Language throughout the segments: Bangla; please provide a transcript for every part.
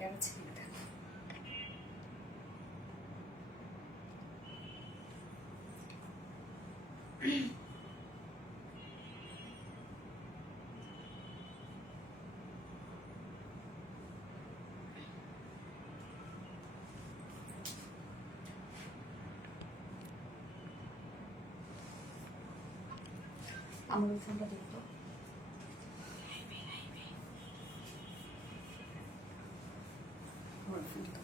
ক্লিয়ার আছে আমার ফোনটা দেখতো আমার ফোনটা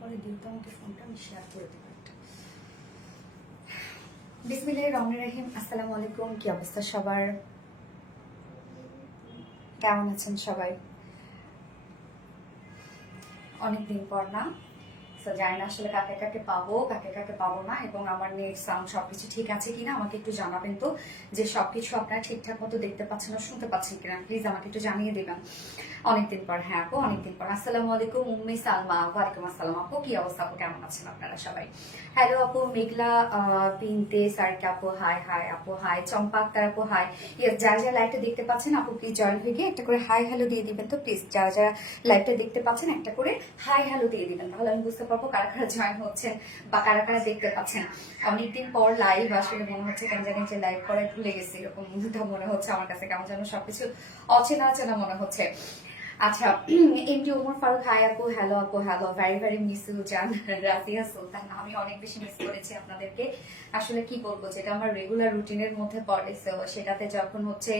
পরে দিও তো আমাকে ফোনটা, আমি শেয়ার করে দেবো একটা। বিসমিল্লাহির রহমানির রহিম। আসসালামু আলাইকুম। কি অবস্থা সবার? কেমন আছেন সবাই? অনেকদিন পর না, তো জানি না আসলে কাকে কাকে পাবো কাকে কাকে পাবো না, এবং আমার নেট সাউন্ড সবকিছু ঠিক আছে কিনা আমাকে একটু জানাবেন তো, যে সবকিছু আপনারা ঠিকঠাক মতো দেখতে পাচ্ছেন আর শুনতে পাচ্ছেন কিনা, প্লিজ আমাকে একটু জানিয়ে দিবেন। অনেকদিন পর, হ্যাঁ আপু অনেকদিন পর। আসসালামু আলাইকুম উম্মি সালমা। ওয়ালাইকুম আসসালাম আপু, কি অবস্থা আপু, কেমন আছেন আপনারা সবাই? হ্যালো আপু মেঘলা বিনতে সারিকা আপু হাই। হাই আপু হাই। চম্পা আক্তার আপু হাই। ইয়েস, যারা যারা লাইভটা দেখতে পাচ্ছেন আপু প্লিজ জয়েন হয়ে গিয়ে একটা করে হাই হ্যালো দিয়ে দিবেন তো প্লিজ। যারা যারা লাইভটা দেখতে পাচ্ছেন একটা করে হাই হ্যালো দিয়ে দিবেন, তাহলে আমি বুঝতে পারবো কারা কারা জয়েন হচ্ছেন বা কারা কারা দেখতে পাচ্ছেন। অনেকদিন পর লাইভ, আসলে মনে হচ্ছে কেন জানি যে লাইভ করায় ভুলে গেছি, এরকম মনে হচ্ছে আমার কাছে, কেমন যেন সবকিছু অচেনা অচেনা মনে হচ্ছে। আচ্ছা, এমডি ওমর ফারুক হাই আপু। হ্যালো আপু, hello, very very miss you জান। রাজিয়া সুলতান, আমি অনেক বেশি মিস করেছি আপনাদেরকে। আসলে কি বলবো, যেটা আমার রেগুলার রুটিনের মধ্যে পড়ে, সেটাতে যখন হচ্ছে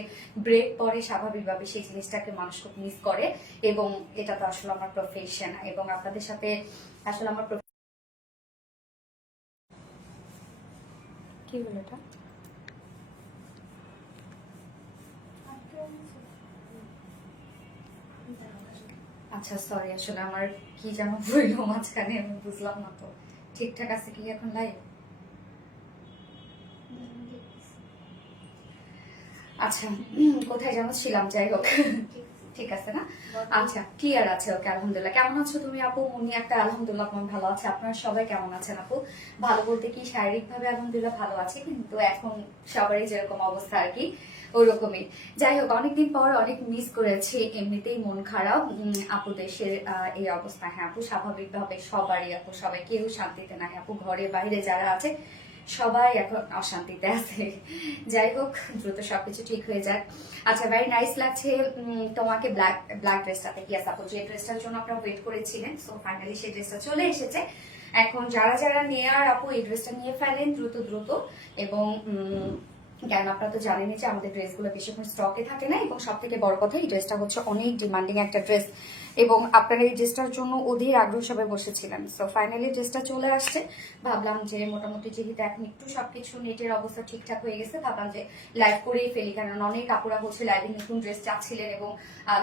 ব্রেক পড়ে স্বাভাবিকভাবে সেই জিনিসটাকে মানুষ খুব মিস করে, এবং এটা তো আসলে আমার প্রফেশন, এবং আপনাদের সাথে আসলে আমার কি হলো এটা? আচ্ছা সরি, আসলে আমার কি যেন বললো মাঝখানে, আমি বুঝলাম না তো। ঠিকঠাক আছে কি এখন লাইভ? আচ্ছা, কোথায় যেন ছিলাম, যাই হোক ঠিক আছে না? আচ্ছা ক্লিয়ার আছে, ওকে আলহামদুলিল্লাহ। কেমন আছো তুমি আপু? মুনি একটা আলহামদুলিল্লাহ আমি ভালো আছে। আপনারা সবাই কেমন আছেন আপু? ভালো বলতে কি শারীরিক ভাবে আলহামদুলিল্লাহ ভালো আছে, কিন্তু এখন সবারই যেরকম অবস্থা আর কি ওইরকমই। যাই হোক, অনেকদিন পর অনেক মিস করেছি, এমনিতেই মন খারাপ। আপু দেশের এই অবস্থা, হ্যাঁ আপু স্বাভাবিকভাবে সবারই আপু, সবাই কেউ শান্তিতে নাই আপু, ঘরে বাইরে যারা আছে সবাই এখন অশান্তিতে আছে। যাই হোক, দ্রুত সবকিছু ঠিক হয়ে যাক। আচ্ছা, ভেরি নাইস লাগছে তোমাকে ব্ল্যাক ব্ল্যাক ড্রেসটাতে। কি আছে আপু, যে ড্রেসটার জন্য আপনারা ওয়েট করেছিলেন, সো ফাইনালি সেই ড্রেসটা চলে এসেছে। এখন যারা যারা নেয়ার আপু এই ড্রেসটা নিয়ে ফেলেন দ্রুত দ্রুত। এবং কেন আপনারা তো জানেনই যে আমাদের ড্রেসগুলো বেশিক্ষণ স্টকে থাকে না, এবং সব থেকে বড় কথা এই ড্রেসটা হচ্ছে অনেক ডিমান্ডিং একটা ড্রেস, এবং আপনারা এই ড্রেসটার জন্য অধীর আগ্রহ সবে বসেছিলেন। সো ফাইনালি ড্রেসটা চলে আসছে। ভাবলাম যে মোটামুটি যেহেতু এখন একটু সবকিছু নেটের অবস্থা ঠিকঠাক হয়ে গেছে, ভাবলাম যে লাইভ করেই ফেলি, কারণ অনেক আপুরা হচ্ছে লাইভে নতুন ড্রেস চাচ্ছিলেন এবং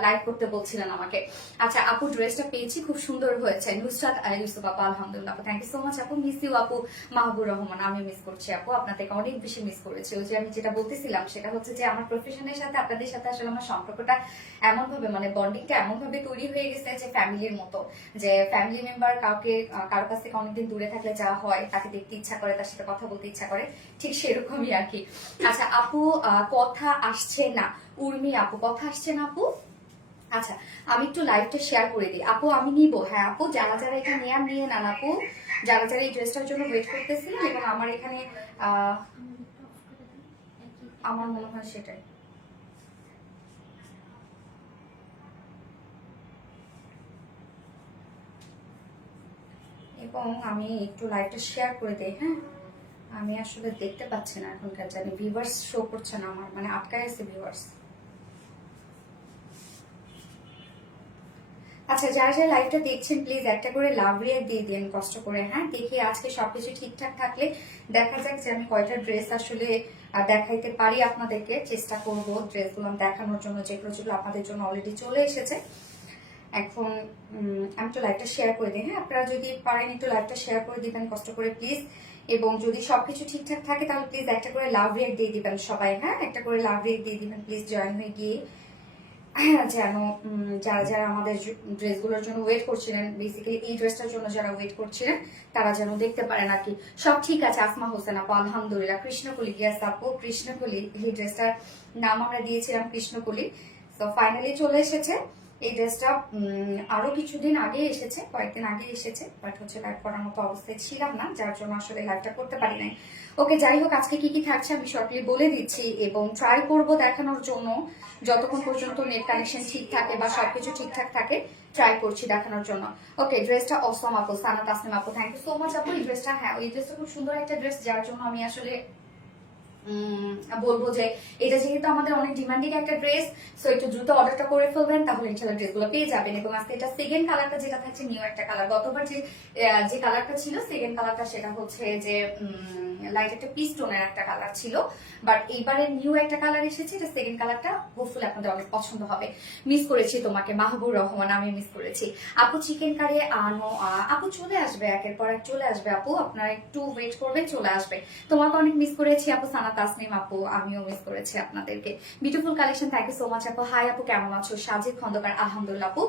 লাইভ করতে বলছিলেন আমাকে। আচ্ছা আপু, ড্রেসটা পেয়েছি, খুব সুন্দর হয়েছে। নুসরাত ইউসুফ আপু, আলহামদুলিল্লাহ আপু, থ্যাংক ইউ সো মাচ আপু। মিস ইউ আপু। মাহবুর রহমান, আমি মিস করছি আপু, আপনাদেরকে অনেক বেশি মিস করেছি। ওই যে আমি যেটা বলতেছিলাম সেটা হচ্ছে যে আমার প্রফেশনের সাথে আপনাদের সাথে আসলে আমার সম্পর্কটা এমন ভাবে, মানে বন্ডিংটা এমন ভাবে তৈরি হয়ে গেছে যে ফ্যামিলির মতো, যে ফ্যামিলি মেম্বার কাউকে কারোর কাছ থেকে অনেকদিন দূরে থাকলে যা হয়, তাকে দেখতে ইচ্ছা করে, তার সাথে কথা বলতে ইচ্ছা করে, ঠিক সেরকমই আর কি। আচ্ছা আপু, কথা আসছে না, উর্মি আপু কথা আসছে না আপু? আচ্ছা, আমি একটু লাইভটা শেয়ার করে দিই আপু, আমি নিব। হ্যাঁ আপু, যারা যারা এটা নিয়ে নেন আপু, যারা যারা এই ড্রেসটার জন্য ওয়েট করতেছিলেন, এবং আমার এখানে আমার মনে হয় সেটাই। এবং আমি একটু লাইভটা শেয়ার করে দিই, হ্যাঁ আমি আসলে দেখতে পাচ্ছি না এখনকার, জানি ভিউয়ার্স শো করছে না আমার, মানে আটকায় আছে ভিউয়ার্স। আচ্ছা, যারা যারা লাইভটা দেখছেন প্লিজ একটা করে লাভ রিয়াক্ট দিয়ে দিন কষ্ট করে, হ্যাঁ। দেখি আজকে সবকিছু ঠিকঠাক থাকলে দেখা যাক যে আমি কয়টা ড্রেস আসলে দেখাইতে পারি আপনাদেরকে। চেষ্টা করব ড্রেসগুলো দেখানোর জন্য, যেগুলো আপনাদের জন্য অলরেডি চলে এসেছে। এখন আমি একটু লাইভটা শেয়ার করে দিই, হ্যাঁ। আপনারা যদি পারেন একটু লাইভটা শেয়ার করে দিবেন কষ্ট করে প্লিজ। এবং যদি সবকিছু ঠিকঠাক থাকে তাহলে প্লিজ একটা করে লাভ রিয়াক্ট দিয়ে দিবেন সবাই, হ্যাঁ। একটা করে লাভ রিয়াক্ট দিয়ে দিবেন প্লিজ, জয়েন হয়ে গিয়ে, যেন যারা যারা আমাদের ড্রেসগুলোর জন্য ওয়েট করছিলেন, বেসিক্যালি এই ড্রেসটার জন্য যারা ওয়েট করছিলেন তারা যেন দেখতে পারেন আর কি। সব ঠিক আছে আসমা হোসেন আপু, আলহামদুলিল্লাহ। কৃষ্ণকলি, গ্যাস আপু, কৃষ্ণকলি। এই ড্রেসটার নাম আমরা দিয়েছিলাম কৃষ্ণকলি। তো ফাইনালি চলে এসেছে এই ড্রেসটা। আরো কিছুদিন আগে এসেছে, কয়েকদিন আগে এসেছে, বাট হচ্ছে লাইভ করার মতো অবস্থায় ছিলাম না, যার জন্য আসলে লাইভটা করতে পারি নাই। ওকে, যাই হোক, আজকে কি কি থাকছে আমি শর্টলি বলে দিচ্ছি এবং ট্রাই করব দেখানোর জন্য, যতক্ষণ পর্যন্ত নেট কানেকশন ঠিক থাকে বা সবকিছু ঠিকঠাক থাকে ট্রাই করছি দেখানোর জন্য। ওকে, ড্রেসটা অসম আপু, সানা তাসনিম আপু, থ্যাংক ইউ সো মাচ আপু। এই ড্রেসটা, হ্যাঁ, এই ড্রেসটা খুব সুন্দর একটা ড্রেস, যার জন্য আমি আসলে বলবো যে এটা যেহেতু আমাদের অনেক ডিমান্ডিং একটা ড্রেস, সো একটু দ্রুত অর্ডারটা করে ফেলবেন, তাহলে ইনশাআল্লাহ ড্রেসগুলো পেয়ে যাবেন। এবং আজকে এটা সেকেন্ড কালারটা যেটা থাকছে নিউ একটা কালার। গতবার যে কালারটা ছিল সেকেন্ড কালারটা, সেটা হচ্ছে যে লাইট একটা পিস্টোনের একটা কালার ছিল, বাট এইবারে নিউ একটা কালার এসেছে, এটা সেকেন্ড কালারটা। হোপফুলি আপনাদের অনেক পছন্দ হবে। মিস করেছি তোমাকে, মাহবুব রহমান, আমি মিস করেছি আপু। চিকেন কারি আনো আপু, চলে আসবে, একের পর এক চলে আসবে আপু, আপনারা একটু ওয়েট করবেন, চলে আসবে। তোমাকে অনেক মিস করেছি আপু, সানা তাসনিম আপু, আমিও মিস করেছি আপনাদেরকে। Beautiful collection, thank you so much আপু। হাই আপু, কেমন আছো? সাজিদ খন্দকার, আলহামদুলিল্লাহ আপু।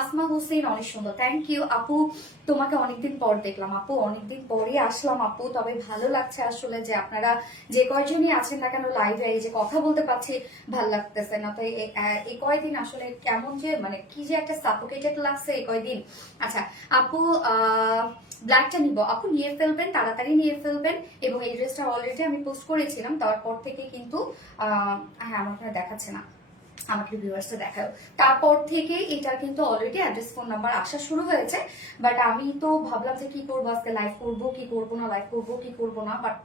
আসমা হোসেন, অনেক সুন্দর, থ্যাংক ইউ আপু। তোমাকে অনেকদিন পর দেখলাম আপু, অনেকদিন পরই আসলাম আপু, তবে ভালো লাগছে আসলে যে আপনারা যে কয়জনই আছেন না কেন লাইভে, এই যে কথা বলতে পারছি, ভালো লাগতেছে না। তো এই কয়দিন আসলে কেমন যে, মানে কি যে একটা সাফোকেটেড লাগছে এই কয়দিন। আচ্ছা আপু, ব্ল্যাকটা নিব আপু, নিয়ে ফেলবেন, তাড়াতাড়ি নিয়ে ফেলবেন। এবং এই ড্রেসটা অলরেডি আমি পোস্ট করেছিলাম, তারপর থেকে কিন্তু হ্যাঁ, আমার আপনারা দেখাচ্ছে না, আমাকে ভিউয়ার্সটা দেখাও। তারপর থেকে এটা কিন্তু অলরেডি অ্যাড্রেস, ফোন নাম্বার আসা শুরু হয়েছে। বাট আমি তো ভাবলাম যে কি করবো আজকে, লাইভ করবো কি করবো না, লাইভ করবো কি করবো না, বাট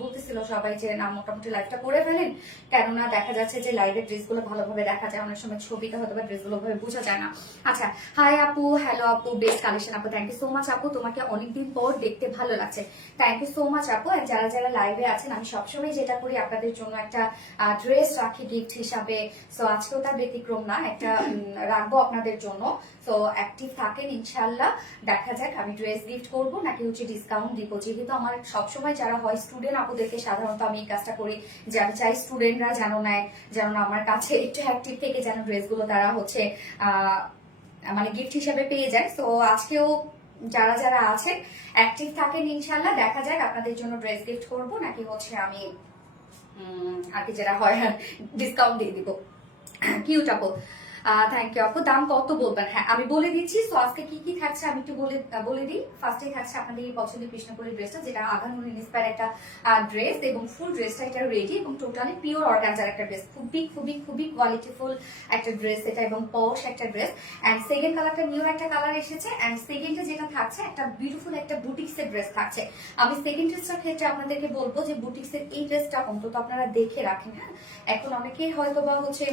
বলতেছিল সবাই যে না, মোটামুটি লাইভটা করে ফেলেন, কেননা দেখা যাচ্ছে যে লাইভের ড্রেসগুলো ভালোভাবে দেখা যায়, অনেক সময় ছবিতে হয়তো বা ড্রেসগুলো ভাবে বোঝা যায় না। আচ্ছা, হাই আপু, হ্যালো আপু, বেস্ট কালেকশন আপু, থ্যাংক ইউ সো মাচ আপু। তোমাকে অনেকদিন পর দেখতে ভালো লাগছে, থ্যাংক ইউ সো মাচ আপু। যারা যারা লাইভে আছেন, আমি সবসময় যেটা করি আপনাদের জন্য একটা ড্রেস রাখি গিফট হিসাবে। সো আজকেও তার ব্যতিক্রম না, একটা রাখবো আপনাদের জন্য। সো অ্যাক্টিভ থাকেন ইনশাল্লাহ। দেখা যাক আমি ড্রেস গিফট করবো নাকি হচ্ছে ডিসকাউন্ট দিব। যেহেতু আমার সবসময় যারা হয় স্টুডেন্ট আপুদেরকে সাধারণত আমি এই কাজটা করি, যে আমি চাই স্টুডেন্টরা যেন নেয়, যেন আমার কাছে একটু অ্যাক্টিভ থেকে যেন ড্রেসগুলো তারা হচ্ছে মানে গিফট হিসাবে পেয়ে যায়। সো আজকেও যারা যারা আছেন অ্যাক্টিভ থাকেন ইনশাল্লাহ। দেখা যাক আপনাদের জন্য ড্রেস গিফট করবো নাকি হচ্ছে আমি আর কি যেটা হয় ডিসকাউন্ট দিয়ে দিব। কিউট আপু, থ্যাংক ইউ আপু। দাম কত বলবেন? হ্যাঁ, আমি বলে দিচ্ছি। সো আজকে কি কি থাকছে আমি একটু বলে দিই। ফার্স্টে থাকছে আপনাদের এই পছন্দের কৃষ্ণপুরের ড্রেসটা, যেটা আগানুর ইন্সপায়ার একটা ড্রেস, এবং ফুল ড্রেসটা এটা রেডি এবং টোটালি পিওর অর্গানজার একটা ড্রেস, খুবই খুবই খুবই কোয়ালিটিফুল একটা ড্রেস এটা, এবং পশ একটা ড্রেস। অ্যান্ড সেকেন্ড কালারটা নিউ একটা কালার এসেছে। অ্যান্ড সেকেন্ডে যেটা থাকছে একটা বিউটিফুল একটা বুটিক্সের ড্রেস থাকছে। আমি সেকেন্ড ড্রেসটার ক্ষেত্রে আপনাদেরকে বলবো যে বুটিক্সের এই ড্রেসটা অন্তত আপনারা দেখে রাখেন, হ্যাঁ। এখন অনেকেই হয়তো বা হচ্ছে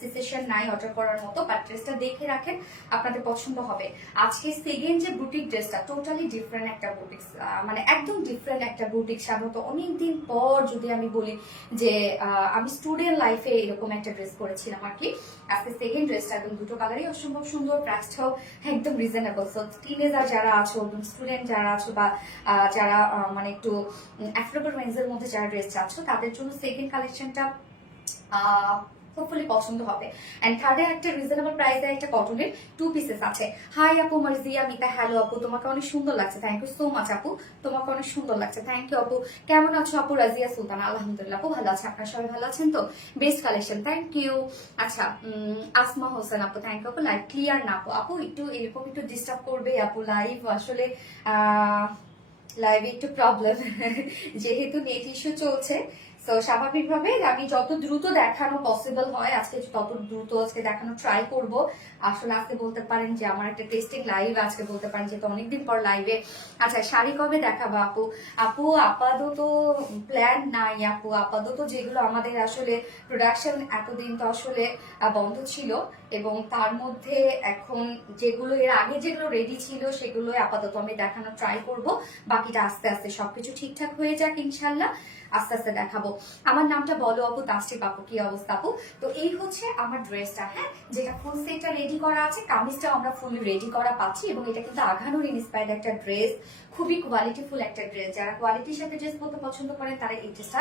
সিচুয়েশন নাই অর্ডার করার মতো, বাট ড্রেসটা দেখে রাখেন, আপনাদের পছন্দ হবে। আজকে সেকেন্ড যে বুটিক ড্রেসটা, টোটালি ডিফারেন্ট একটা বুটিক্স, মানে একদম ডিফারেন্ট একটা বুটিক। সাধারণত অনেকদিন পর যদি আমি বলি যে আমি স্টুডেন্ট লাইফে এরকম একটা ড্রেস করেছিলাম আর কি। আজকে সেকেন্ড ড্রেসটা একদম দুটো কালারই অসম্ভব সুন্দর, প্রাইসটাও একদম রিজনেবল। সো টিনেজার যারা আছো, স্টুডেন্ট যারা আছো, বা যারা মানে একটু অ্যাফোর্ডেবল রেঞ্জের মধ্যে যারা ড্রেস চাচ্ছ, তাদের জন্য সেকেন্ড কালেকশনটা হোপফুলি পছন্দ হবে। এন্ড থার্ডে একটা রিজনেবল প্রাইসে একটা কটনের 2 পিসেস আছে। হাই আপু, মার্জিয়া মিতা, হ্যালো আপু, তোমাকে অনেক সুন্দর লাগছে, থ্যাংক ইউ সো মাচ আপু। তোমাকে অনেক সুন্দর লাগছে, থ্যাংক ইউ আপু। কেমন আছো আপু? রাজিয়া সুলতান, আলহামদুলিল্লাহ আপু, ভালো আছে। আপনারা সবাই ভালো আছেন তো? Best collection, thank you. আচ্ছা, আসমা হোসেন আপু, থ্যাংক ইউ আপু। লাইভ ক্লিয়ার না আপু? আপু একটু এরকম একটু ডিস্টার্ব করবে আপু, লাইভ আসলে লাইভে একটু প্রবলেম যেহেতু নেট ইস্যু চলছে। সো স্বাভাবিকভাবে আমি যত দ্রুত দেখানো পসিবল হয় আজকে তত দ্রুত আজকে দেখানো ট্রাই করব। আসলে আজকে বলতে পারেন যে আমার একটা টেস্টিং লাইভ, আজকে বলতে পারেন যে তো অনেকদিন পর লাইভে। আচ্ছা শাড়ি কবে দেখাবো আপু? আপু আপাতত প্ল্যান নাই আপু, আপাতত যেগুলো আমাদের আসলে প্রোডাকশন এতদিন তো আসলে বন্ধ ছিল, এবং তার মধ্যে এখন যেগুলো এর আগে যেগুলো রেডি ছিল সেগুলো আপাতত আমি দেখানো ট্রাই করব। বাকিটা আস্তে আস্তে সবকিছু ঠিকঠাক হয়ে যাক ইনশাল্লাহ, আস্তে আস্তে দেখাবো। আমার নামটা বলো আপু, তাসরিফ আপু। কি অবস্থা আপু? তো এই হচ্ছে আমার ড্রেসটা, হ্যাঁ, যেটা ফুল সেটটা রেডি করা আছে, কামিজটাও আমরা ফুল রেডি করা পাচ্ছি, এবং এটা কিন্তু আঘানুর ইন্সপায়ার্ড একটা ড্রেস, খুবই কোয়ালিটিফুল একটা ড্রেস। যারা কোয়ালিটির সাথে ড্রেস পরতে পছন্দ করেন তারা এই ড্রেসটা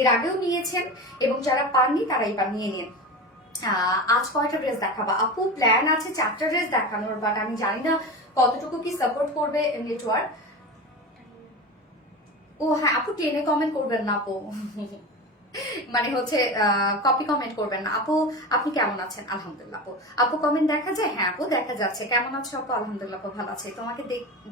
এর আগেও নিয়েছেন, এবং যারা পাননি তারা এবার নিয়ে নিন। আজ কয়টা ড্রেস দেখাবা আপু? প্ল্যান আছে 4টা ড্রেস দেখানোর, বাট আমি জানি না কতটুকু কি সাপোর্ট করবে নেটওয়ার্ক। ও হ্যাঁ আপু, টেনে কমেন্ট করবেন না আপু, মানে হচ্ছে কপি কমেন্ট করবেন না আপু। আপনি কেমন আছেন? আলহামদুলিল্লাহ আপু। আপু কমেন্ট দেখা যায়? হ্যাঁ আপু দেখা যাচ্ছে। কেমন আছো আপু? আলহামদুলিল্লাহ আপু ভালো আছে। তোমাকে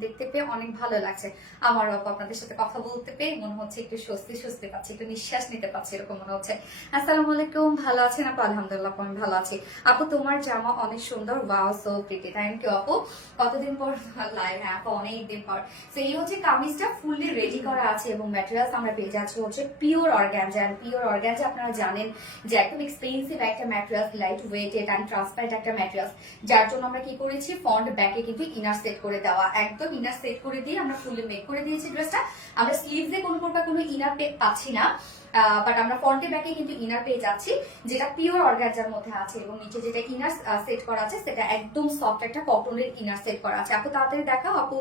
দেখতে পেয়ে অনেক ভালো লাগছে। আমার আপু আপনাদের সাথে কথা বলতে পেয়ে মনে হচ্ছে একটু স্বস্তি স্বস্তি পাচ্ছি, একটু নিঃশ্বাস নিতে পারছি, এরকম মনে হচ্ছে। আসসালামু আলাইকুম, ভালো আছেন আপু? আলহামদুলিল্লাহ আপু আমি ভালো আছি। আপু তোমার জামা অনেক সুন্দর, wow so pretty, thank you আপু। কতদিন পর লাইভ? হ্যাঁ আপু অনেকদিন পর। তো এই হচ্ছে কামিজটা ফুললি রেডি করা আছে, এবং ম্যাটেরিয়ালস আমরা পেয়ে যাচ্ছি হচ্ছে পিওর অর্গানজা। আর পিওর অর্গানজা আপনারা জানেন যে একদম এক্সপেন্সিভ একটা materials, light weighted and transparent একটা ম্যাটেরিয়ালস, যার জন্য আমরা কি করেছি ফ্রন্ট ব্যাকে কিন্তু ইনার সেট করে দেওয়া, একদম ইনার সেট করে দিয়ে আমরা ফুললি মেক করে দিয়েছি ড্রেসটা। আমরা স্লিভসে কোনো প্রকার কোনো ইনার পাচ্ছি না, বাট আমরা ফ্রন্টে ব্যাকে কিন্তু ইনার পেয়ে যাচ্ছি, যেটা পিওর অর্গানজার মধ্যে আছে, এবং নিচে যেটা ইনার সেট করা আছে সেটা একদম সফট একটা কটনের ইনার সেট করা আছে। আপু তাড়াতাড়ি দেখাও আপু,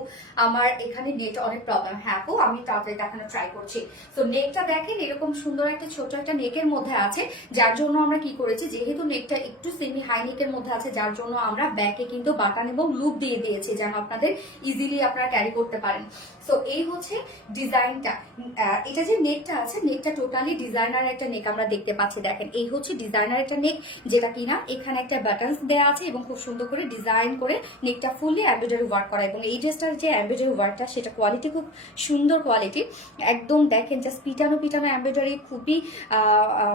আমার এখানে নেট অনেক প্রবলেম। হ্যাঁ আপু আমি তাড়াতাড়ি দেখানো ট্রাই করছি। তো নেকটা দেখেন এরকম সুন্দর একটা ছোট একটা নেকের মধ্যে আছে, যার জন্য আমরা কি করেছি, যেহেতু নেকটা একটু সেমি হাই নেকের মধ্যে আছে, যার জন্য আমরা ব্যাকে কিন্তু বাটন এবং লুপ দিয়ে দিয়েছি, যেন আপনাদের ইজিলি আপনারা ক্যারি করতে পারেন। সো এই হচ্ছে ডিজাইনটা। এটা যে নেকটা আছে, নেকটা টোটালি ডিজাইনার একটা নেক আমরা দেখতে পাচ্ছি। দেখেন এই হচ্ছে ডিজাইনার একটা নেক, যেটা কিনা এখানে একটা বাটনস দেওয়া আছে, এবং খুব সুন্দর করে ডিজাইন করে নেকটা ফুললি এমব্রয়ডারি ওয়ার্ক করা, এবং এই ড্রেসটার যে এমব্রয়ডারি ওয়ার্কটা সেটা কোয়ালিটি খুব সুন্দর কোয়ালিটি, একদম দেখেন জাস্ট পিটানো পিটানো এমব্রয়ডারি, খুবই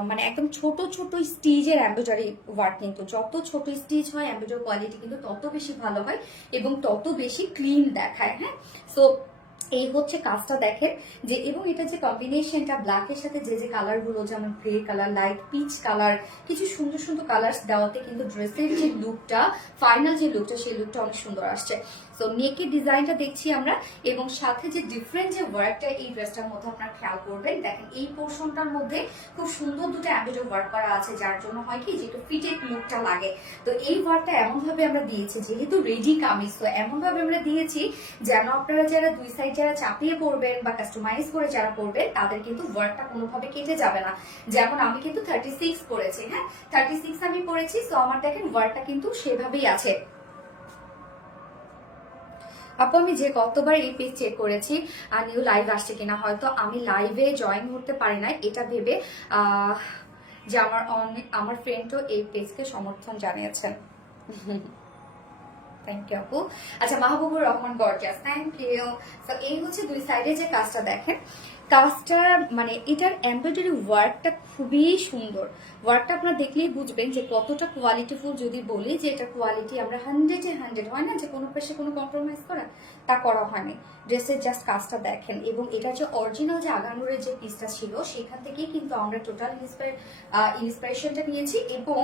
মানে একদম ছোট ছোট স্টিজের এমব্রয়ডারি ওয়ার্ক। কিন্তু যত ছোট স্টিচ হয় এমব্রয়ডারি কোয়ালিটি কিন্তু তত বেশি ভালো হয় এবং তত বেশি ক্লিন দেখায়। হ্যাঁ, সো এই হচ্ছে কাজটা দেখেন যে, এবং এটা যে কম্বিনেশনটা ব্ল্যাকের সাথে যে যে কালার গুলো, যেমন grey colour, light peach colour, কিছু সুন্দর সুন্দর কালার্স দেওয়াতে কিন্তু ড্রেসের যে লুকটা, ফাইনাল যে লুকটা, সেই লুকটা অনেক সুন্দর আসছে। সো নেকের ডিজাইনটা দেখছি আমরা, এবং সাথে যে ডিফারেন্ট যে ওয়ার্কটা এই ড্রেসটার মধ্যে আপনারা খেয়াল করবেন। দেখেন এই পোর্শনটার মধ্যে খুব সুন্দর দুটো এমব্রয়ডারি ওয়ার্ক করা আছে, যার জন্য হয় কি যে একটু ফিটেড লুকটা লাগে। তো এই ওয়ার্কটা এমন ভাবে আমরা দিয়েছি, যেহেতু রেডি কামিজ, তো এমন ভাবে আমরা দিয়েছি যেন আপনারা যারা দুই সাইড যারা চাপিয়ে পড়বেন বা কাস্টমাইজ করে যারা পড়বেন, তাদের কিন্তু ওয়ার্কটা কোনোভাবে কেটে যাবে না। যেমন আমি কিন্তু 36 পরেছি, হ্যাঁ 36 আমি পরেছি, তো আমার দেখেন ওয়ার্কটা কিন্তু সেভাবেই আছে। আপু আমি যে কতবার এই পেজ চেক করেছি আর নিউ লাইভ আসছে কিনা, হয়তো আমি লাইভে জয়েন করতে পারি না এটা ভেবে যে আমার ফ্রেন্ডও এই পেজকে সমর্থন জানিয়েছেন। থ্যাংক ইউ আপু। আচ্ছা Mahbubur Rahman gorgeous, thank you. তো এই হচ্ছে দুই সাইডে যে কাজটা দেখেন, কাজটা মানে এটার এমব্রয়ডারি ওয়ার্কটা খুবই সুন্দর। ওয়ার্কটা আপনারা দেখলেই বুঝবেন যে কতটা কোয়ালিটিফুল। যদি বলি যে এটা কোয়ালিটি আমরা 100-এ 100, হয় না যে কোনো পেশে কোনো কম্প্রোমাইজ করা, তা করা হয়নি। ড্রেসের জাস্ট কাজটা দেখেন, এবং এটার যে অরিজিনাল যে আগানুরের যে পিসটা ছিল সেখান থেকেই কিন্তু আমরা টোটাল ইন্সপিরেশনটা নিয়েছি, এবং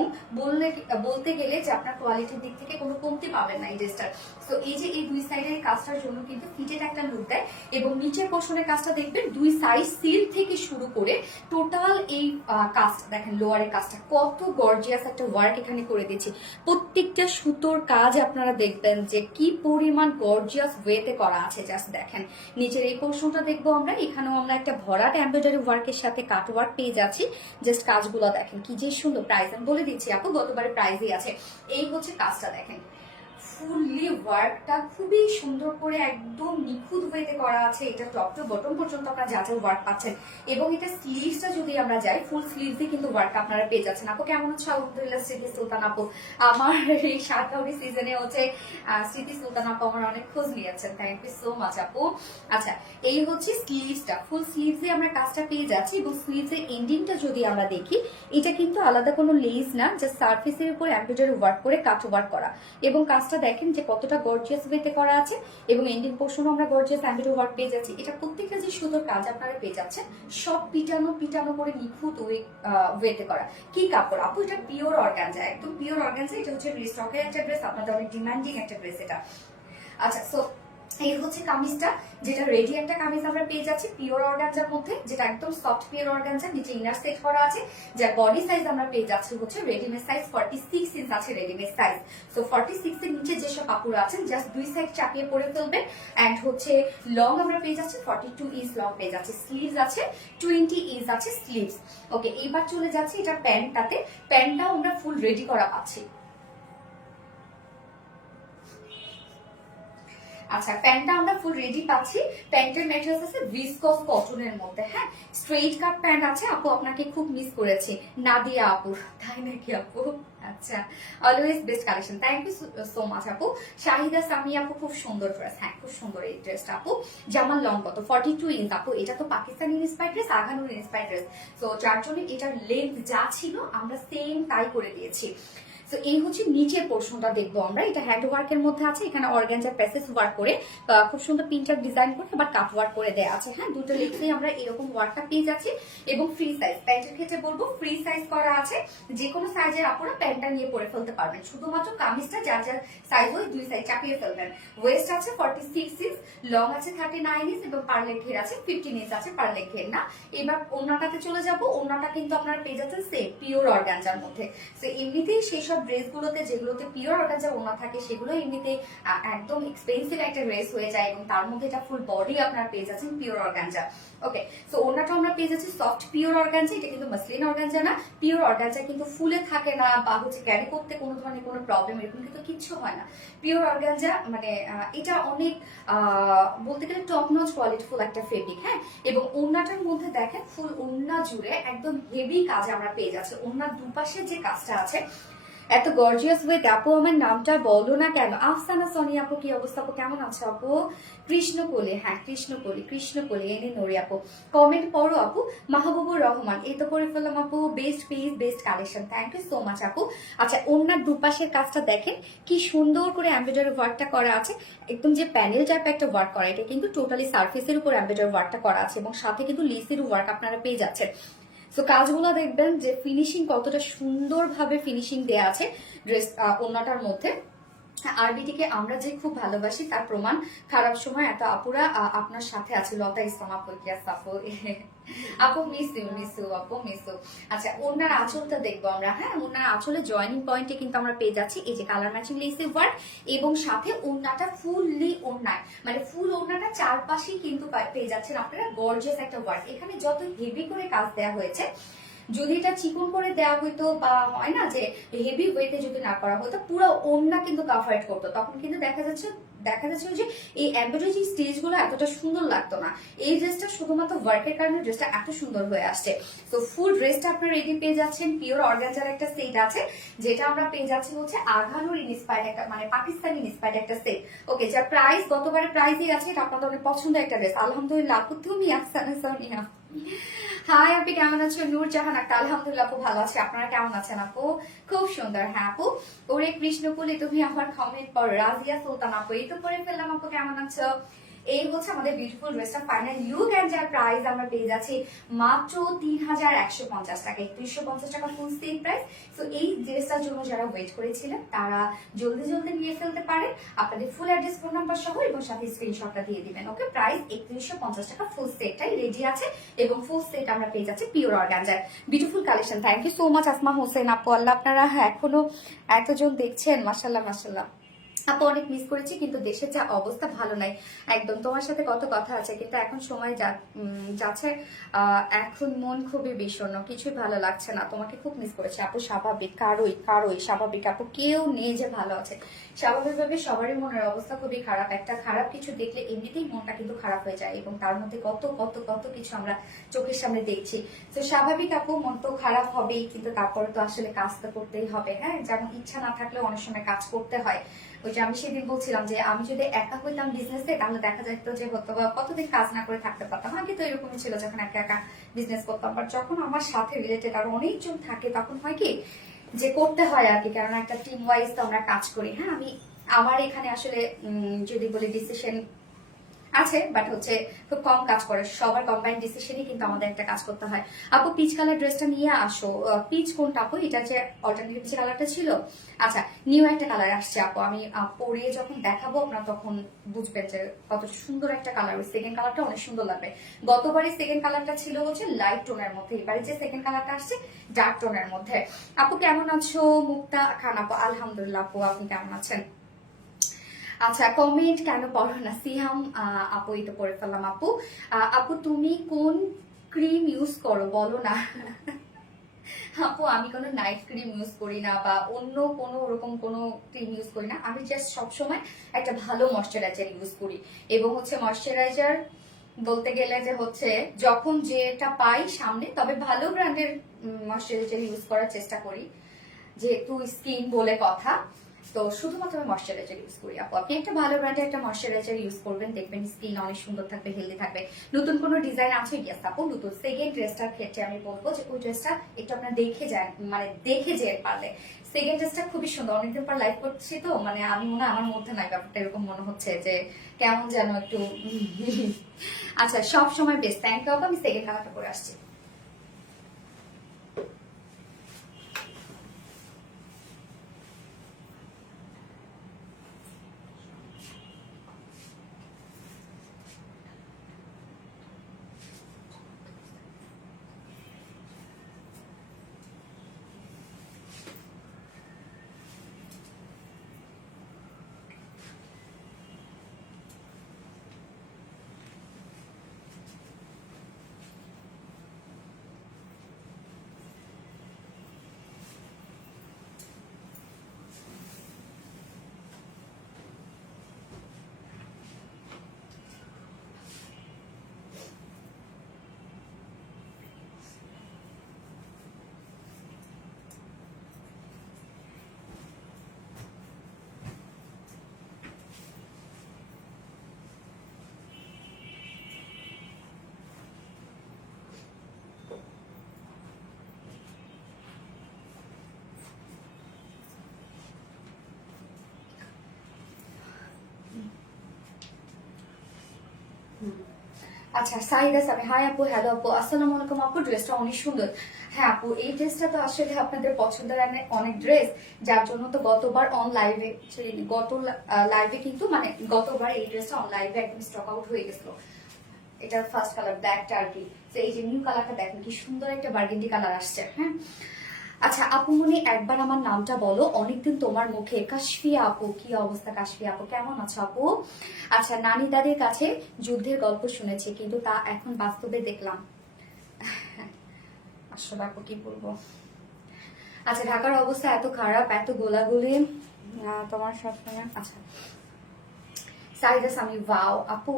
বলতে গেলে যে আপনার কোয়ালিটির দিক থেকে কোনো কমতি পাবেন না এই ড্রেসটার। তো এই যে এই দুই সাইডের কাজটার জন্য কিন্তু ফিটেড একটা লুক দেয়, এবং নিচের পোর্শনের কাজটা দেখবেন দুই সাইড সিল থেকে শুরু করে টোটাল এই কাজটা দেখেন, লোয়ারের কাজটা কত গর্জিয়াস একটা ওয়ার্ক এখানে করে দিয়েছি। প্রত্যেকটা সুতোর কাজ আপনারা দেখবেন যে কি পরিমাণ গর্জিয়াস ওয়েতে করা আছে। জাস্ট দেখেন নিচের এই পোর্শনটা দেখবো আমরা, এখানেও আমরা একটা ভরাট এমব্রয়ডারি ওয়ার্কের সাথে কাট ওয়ার্ক পেয়ে যাচ্ছি। জাস্ট কাজগুলো দেখেন কি যে সুন্দর। প্রাইস আমি বলে দিচ্ছি আপু, গতবারের প্রাইসই আছে। এই হচ্ছে কাজটা দেখেন, ফুল ফুললি ওয়ার্কটা খুবই সুন্দর করে একদম নিখুঁত ওয়েতে করা আছে। এটা টপ টু বটম পর্যন্ত আপনারা যা যা ওয়ার্ক পাচ্ছেন, এবং এটা স্লিভসটা যদি আমরা যাই ফুল স্লিভসে কিন্তু ওয়ার্ক আপনারা পেয়ে যাচ্ছেন। আপু কেমন আছো? আলহামদুলিল্লাহ। স্মৃতি সুলতান আপু, আমার এই শার্টকাউরি সিজনে হচ্ছে স্মৃতি সুলতান আপু আমার অনেক খোঁজ নিয়েছেন, থ্যাংক ইউ সো মাচ আপু। আচ্ছা, এই হচ্ছে স্লিভসটা, ফুল স্লিভসে আমরা কাজটা পেয়ে যাচ্ছি, এবং স্লিভসের এন্ডিংটা যদি আমরা দেখি, এটা কিন্তু আলাদা কোনো লেস না, জাস্ট সার্ফেসের উপর এমব্রয়ডারি ওয়ার্ক করে কাট ওয়ার্ক করা, এবং কাজটা দেখেন যে কতটা গর্জিয়াস ওয়েতে করা আছে, এবং এন্ডিং পোর্শনও আমরা গর্জিয়াস এমব্রয়ডারি ওয়ার্ক পেয়ে যাচ্ছি। এটা প্রত্যেকটা যে সুন্দর কাজ আপনারা পেয়ে যাচ্ছেন, সব পিটানো পিটানো করে নিখুঁত ওয়েতে করা। কি কাপড় আপু? এটা পিওর অর্গানজা, একদম পিওর অর্গানজা। এটা হচ্ছে রিস্টকের একটা ড্রেস, আপনাদের অনেক ডিমান্ডিং একটা ড্রেস এটা। আচ্ছা, সো এই হচ্ছে কামিজটা, যেটা রেডি একটা কামিজ আমরা পেয়ে যাচ্ছি পিওর অর্গানজার মধ্যে, যেটা একদম সফট পিওর অর্গানজা, নিচে ইনার সেট করা আছে, যার বডি সাইজ আমরা পেয়ে যাচ্ছি হচ্ছে রেডিমেড সাইজ 46 ইঞ্চ আছে রেডিমেড সাইজ। সো 46 এর নিচে যেসব কাপড় আছেন জাস্ট দুই সাইড চাপিয়ে পরে ফেলবেন। এন্ড হচ্ছে লং আমরা পেয়ে যাচ্ছি 42 ইঞ্চ লং পেয়ে যাচ্ছি, স্লিভস আছে 20 ইঞ্চ আছে স্লিভস। ওকে, এইবার চলে যাচ্ছে এটা প্যান্টটাতে। প্যান্টটাও আমরা ফুল রেডি করা পাচ্ছি। আচ্ছা, প্যান্টটা আমরা ফুল রেডি পাচ্ছি। প্যান্টের ম্যাটেরিয়ালস আছে ভিসকস কটনের মধ্যে, হ্যাঁ, স্ট্রেইট কাট প্যান্ট আছে। আপু আপনাকে খুব মিস করেছি, নাদিয়া আপু। তাই নাকি আপু? আচ্ছা, always best collection, thank you so much আপু। শাহিদা সামি আপু, খুব সুন্দর ড্রেস, হ্যাঁ খুব সুন্দর এই ড্রেসটা আপু। জামার লং কত? 42 ইঞ্চ আপু। এটা তো পাকিস্তানি ইন্সপায়ার্ড ড্রেস, আঘানুর ইন্সপায়ার্ড ড্রেস। সো যার জন্য এটার লেন্থ যা ছিল আমরা সেম তাই করে দিয়েছি। তো এই হচ্ছে নিচের পোর্শনটা দেখবো আমরা, এটা হ্যান্ড ওয়ার্কের মধ্যে আছে, এখানে অর্গানজা প্যাসেজ ওয়ার্ক করে খুব সুন্দর প্রিন্টার ডিজাইন করে আবার কাট ওয়ার্ক করে দেওয়া আছে, হ্যাঁ দুটো লেগসেই আমরা এরকম ওয়ার্কটা পেয়ে যাচ্ছি। এবং ফ্রি সাইজ, প্যান্টের ক্ষেত্রে বলবো ফ্রি সাইজ করা আছে, যে কোনো সাইজের আপনারা প্যান্টটা নিয়ে পরে ফেলতে পারবেন, শুধুমাত্র কামিজটা যার যার সাইজ হয় দুই সাইজ চাপিয়ে ফেলবেন। ওয়েস্ট আছে 46 ইঞ্চ, লং আছে 39 ইঞ্চ, এবং পার লেগ ঘের আছে 15 ইঞ্চ আছে, পার লেগ ঘের না। এবার ওড়নাটাতে চলে যাব, ওড়নাটা কিন্তু আপনারা পেয়ে যাচ্ছেন সেম পিওর অর্গানজার মধ্যে। তো এমনিতেই সেই সব ড্রেসগুলোতে যেগুলোতে পিওর অর্গানজা ওড়না থাকে সেগুলো এমনিতে একদম এক্সপেন্সিভ একটা ড্রেস হয়ে যায়, এবং তার মধ্যে এটা ফুল বডি আপনারা পেয়ে যাচ্ছেন পিওর অর্গানজা। ওকে, সো ওড়নাটা আমরা পেয়ে যাচ্ছি সফট পিওর অর্গানজা, এটা কিন্তু মাসলিন অর্গানজা না। পিওর অর্গানজা কিন্তু ফুলে থাকে না বা হচ্ছে ক্যারি করতে কোনো ধরনের কোনো প্রবলেম এরকম কিন্তু কিচ্ছু হয় না। পিওর অর্গানজা মানে এটা অনেক বলতে গেলে টপ নচ কোয়ালিটিফুল একটা ফেব্রিক, হ্যাঁ। এবং ওড়নাটার মধ্যে দেখেন ফুল ওড়না জুড়ে একদম হেভি কাজ আমরা পেয়ে যাচ্ছি। ওড়নার দুপাশে যে কাজটা আছে এত গর্জিয়াস ওয়েতে। আপু আমার নামটা বলো না কেন? আফসানা সনি আপু, কি অবস্থা আপু, কেমন আছো আপু? কৃষ্ণকলি, হ্যাঁ কৃষ্ণকলি, কৃষ্ণকলি এনে নড়ি আপু, কমেন্ট পড়ো আপু। মাহবুবুর রহমান, এই তো করে ফেললাম আপু, best piece best collection, thank you so much আপু। আচ্ছা, ওনার দুপাশের কাজটা দেখেন কি সুন্দর করে এমব্রয়ডারি ওয়ার্কটা করা আছে, একদম যে প্যানেল টাইপ একটা ওয়ার্ক করা, এটা কিন্তু টোটালি সার্ফেসের উপর এমব্রয়ডারি ওয়ার্কটা করা আছে, এবং সাথে কিন্তু লেসের ওয়ার্ক আপনারা পেয়ে যাচ্ছেন। তো কাজগুলো দেখবেন যে ফিনিশিং কতটা সুন্দরভাবে ফিনিশিং দেয়া আছে ড্রেস ওড়নাটার মধ্যে। আরবিটিকে আমরা যে খুব ভালোবাসি তার প্রমাণ, খারাপ সময় এত আপুরা আপনার সাথে আছে। লতা ইসলাম আপু, আপু মিস ইউ আপু, মিস ইউ। আচ্ছা, ওনার আঁচলটা দেখবো আমরা, হ্যাঁ ওনার আঁচলে জয়েনিং পয়েন্টে কিন্তু আমরা পেয়ে যাচ্ছি এই যে কালার ম্যাচিং লেসের ওয়ার্ক, এবং সাথে ওড়নাটা ফুললি ওড়নায় মানে ফুল ওড়নাটা চারপাশেই কিন্তু পেয়ে যাচ্ছেন আপনারা গর্জিয়াস একটা ওয়ার্ক। এখানে যত হেভি করে কাজ দেওয়া হয়েছে, যদি এটা চিকন করে দেওয়া হইতো বা হয় না যে হেভি ওয়েতে যদি না করা হতো, পুরো ওড়না কিন্তু কাভারেট করতো, তখন কিন্তু দেখা যাচ্ছে যে এই এমব্রয়ডারি স্টেজ গুলো এতটা সুন্দর লাগতো না। এই ড্রেসটা শুধুমাত্র ওয়ার্কের কারণে ড্রেসটা এত সুন্দর হয়ে আসছে। তো ফুল ড্রেসটা আপনারা রেডি পেয়ে যাচ্ছেন। পিওর অর্গানজার একটা সেট আছে, যেটা আমরা পেয়ে যাচ্ছি হচ্ছে আঘানুর ইন্সপায়ার্ড একটা মানে পাকিস্তানি ইন্সপায়ার্ড একটা সেট। ওকে, যার প্রাইস গতবারের প্রাইসই আছে, এটা আপনাদের অনেক পছন্দের একটা ড্রেস। আলহামদুলিল্লাহ আপু, তুমি আফসানা সোনিয়া, হাই আপনি কেমন আছেন? নূরজাহান আক্তার, আলহামদুলিল্লাহ আপু ভালো আছে, আপনারা কেমন আছেন আপু? খুব সুন্দর, হ্যাঁ আপু। ওরে কৃষ্ণকুলি, তুমি আমার কমেন্ট পর। রাজিয়া সুলতান আপু, এই তো করে ফেললাম আপু, কেমন আছো? এই হচ্ছে আমাদের বিউটিফুল ড্রেসটা ফাইনাল লুক, এন্ড যার প্রাইস আমরা পেয়ে যাচ্ছি মাত্র 3150 টাকা, 3150 টাকা ফুল সেল প্রাইস। তো এই ড্রেসটার জন্য যারা ওয়েট করেছিলেন তারা জলদি জলদি নিয়ে ফেলতে পারেন, আপনাদের ফুল অ্যাড্রেস ফোন নাম্বার সহ, এবং সাথে স্ক্রিনশটটা দিয়ে দিবেন। ওকে, প্রাইস 3150 টাকা, ফুল সেটটাই রেডি আছে, এবং ফুল সেট আমরা পেয়ে যাচ্ছি পিওর অর্গানজার। Beautiful collection, thank you so much Asma Hossain আপু, আল্লাহ আপনারা এখনো এতজন দেখছেন, মাশাল্লাহ মাশাল্লাহ। আপু অনেক মিস করেছি, কিন্তু দেশের যা অবস্থা ভালো নাই একদম। তোমার সাথে কত কথা আছে, কিন্তু এখন সময় যাচ্ছে। এখন মন খুবই বিষণ্ণ, কিছুই ভালো লাগছে না। তোমাকে খুব মিস করেছি আপু। স্বাভাবিক, কারোই স্বাভাবিক আপু, কেউ নেই যে ভালো আছে। স্বাভাবিকভাবে সবারই মনের অবস্থা খুবই খারাপ। একটা খারাপ কিছু দেখলে এমনিতেই মনটা কিন্তু খারাপ হয়ে যায়, এবং তার মধ্যে কত কত কত কিছু আমরা চোখের সামনে দেখছি। তো স্বাভাবিক আপু, মন তো খারাপ হবেই, কিন্তু তারপরে তো আসলে কাজ তো করতেই হবে। হ্যাঁ, যেমন ইচ্ছা না থাকলেও অনেক সময় কাজ করতে হয়। ওই যে আমি সেদিন বলছিলাম যে আমি যদি একা হইতাম বিজনেসে, তাহলে দেখা যেত যে হতো বা কতদিন কাজ না করে থাকতে পারতাম। আগে তো এরকমই ছিল যখন একা একা বিজনেস করতাম, বাট যখন আমার সাথে রিলেটেড আরো অনেকজন থাকে তখন হয় কি যে করতে হয় আর কি, কারণ একটা টিম ওয়াইজ তো আমরা কাজ করি। হ্যাঁ, আমার এখানে আসলে যদি বলি ডিসিশন আছে, বাট হচ্ছে খুব কম কাজ করে, সবার কম্বাইন্ড ডিসিশনই কিন্তু আমাদের একটা কাজ করতে হয়। আপু পিচ কালার ড্রেসটা নিয়ে আসো। পিচ কোনটা আপু? এটা যে অল্টারনেটিভ যে কালারটা ছিল। আচ্ছা, নিউ একটা কালার আসছে আপু, আমি পরিয়ে যখন দেখাবো আপনার তখন বুঝবেন যে কত সুন্দর একটা কালার। ওই সেকেন্ড কালারটা অনেক সুন্দর লাগবে। গতবারই সেকেন্ড কালারটা ছিল হচ্ছে লাইট টোনের মধ্যে, এবারে যে সেকেন্ড কালারটা আসছে ডার্ক টোনের মধ্যে। আপু কেমন আছো? মুক্তা খান আপু, আলহামদুলিল্লাহ আপু, আপনি কেমন আছেন? আচ্ছা, কমেন্ট কেন পড়ো না? সিহাম আপু, এই তো পড়ে ফেললাম আপু। আপু তুমি কোন ক্রিম ইউজ করো বলো না। আপু আমি কোনো নাইট ক্রিম ইউজ করি না, বা অন্য কোনো ওরকম কোনো ক্রিম ইউজ করি না। আমি জাস্ট সবসময় একটা ভালো ময়শ্চারাইজার ইউজ করি, এবং হচ্ছে ময়শ্চারাইজার বলতে গেলে যে হচ্ছে যখন যেটা পাই সামনে, তবে ভালো ব্র্যান্ডের ময়শ্চারাইজার ইউজ করার চেষ্টা করি, যেহেতু স্কিন বলে কথা। তো শুধুমাত্র আমি ময়শ্চারাইজার ইউজ করি আপু। আপনি একটা ভালো ব্র্যান্ডের একটা ময়শ্চারাইজার ইউজ করবেন, দেখবেন স্কিন অনেক সুন্দর থাকবে, হেলদি থাকবে। নতুন কোনো ডিজাইন আছে? ইয়েস আপু, নতুন সেকেন্ড ড্রেসটার ক্ষেত্রে আমি বলবো যে ওই ড্রেসটা একটু আপনার দেখে যান, মানে দেখে যেতে পারলে। সেকেন্ড ড্রেসটা খুবই সুন্দর, অনেকদিন পর লাইভ করছি তো, মানে আমি মনে হয় আমার মধ্যে নাই ব্যাপারটা, এরকম মনে হচ্ছে যে কেমন যেন একটু আচ্ছা, সব সময় বেস্ট। থ্যাংক ইউ আপু, আমি সেকেন্ড কালারটা করে আসছি। আচ্ছা, সাইদা সামি, হাই আপু, হ্যালো আপু, আসসালামু আলাইকুম আপু, ড্রেসটা অনেক সুন্দর। হ্যাঁ আপু, এই ড্রেসটা তো আসলে আপনাদের পছন্দের অনেক ড্রেস, যার জন্য তো গতবার অন লাইভে, গত লাইভে কিন্তু মানে গতবার এই ড্রেসটা অন লাইভে একদম স্টক আউট হয়ে গেছিল। এটার ফার্স্ট কালার ব্ল্যাকটা আর কি। তো এই যে নিউ কালারটা দেখেন কি সুন্দর একটা বার্গেন্ডি কালার আসছে। হ্যাঁ, আচ্ছা আপু মনি, একবার আমার নামটা বলো, অনেকদিন তোমার মুখে। কাশফিয়া আপু, কি অবস্থা কাশফিয়া আপু, কেমন আছো আপু? আচ্ছা, নানি দাদির কাছে যুদ্ধের গল্প শুনেছি, কিন্তু তা এখন বাস্তবে দেখলাম। আসলে আপু কি বলবো। আচ্ছা, ঢাকার অবস্থা এত খারাপ, এত গোলাগুলি তোমার সবসময়। আচ্ছা, সাইদা সামি, ওয়াও আপু,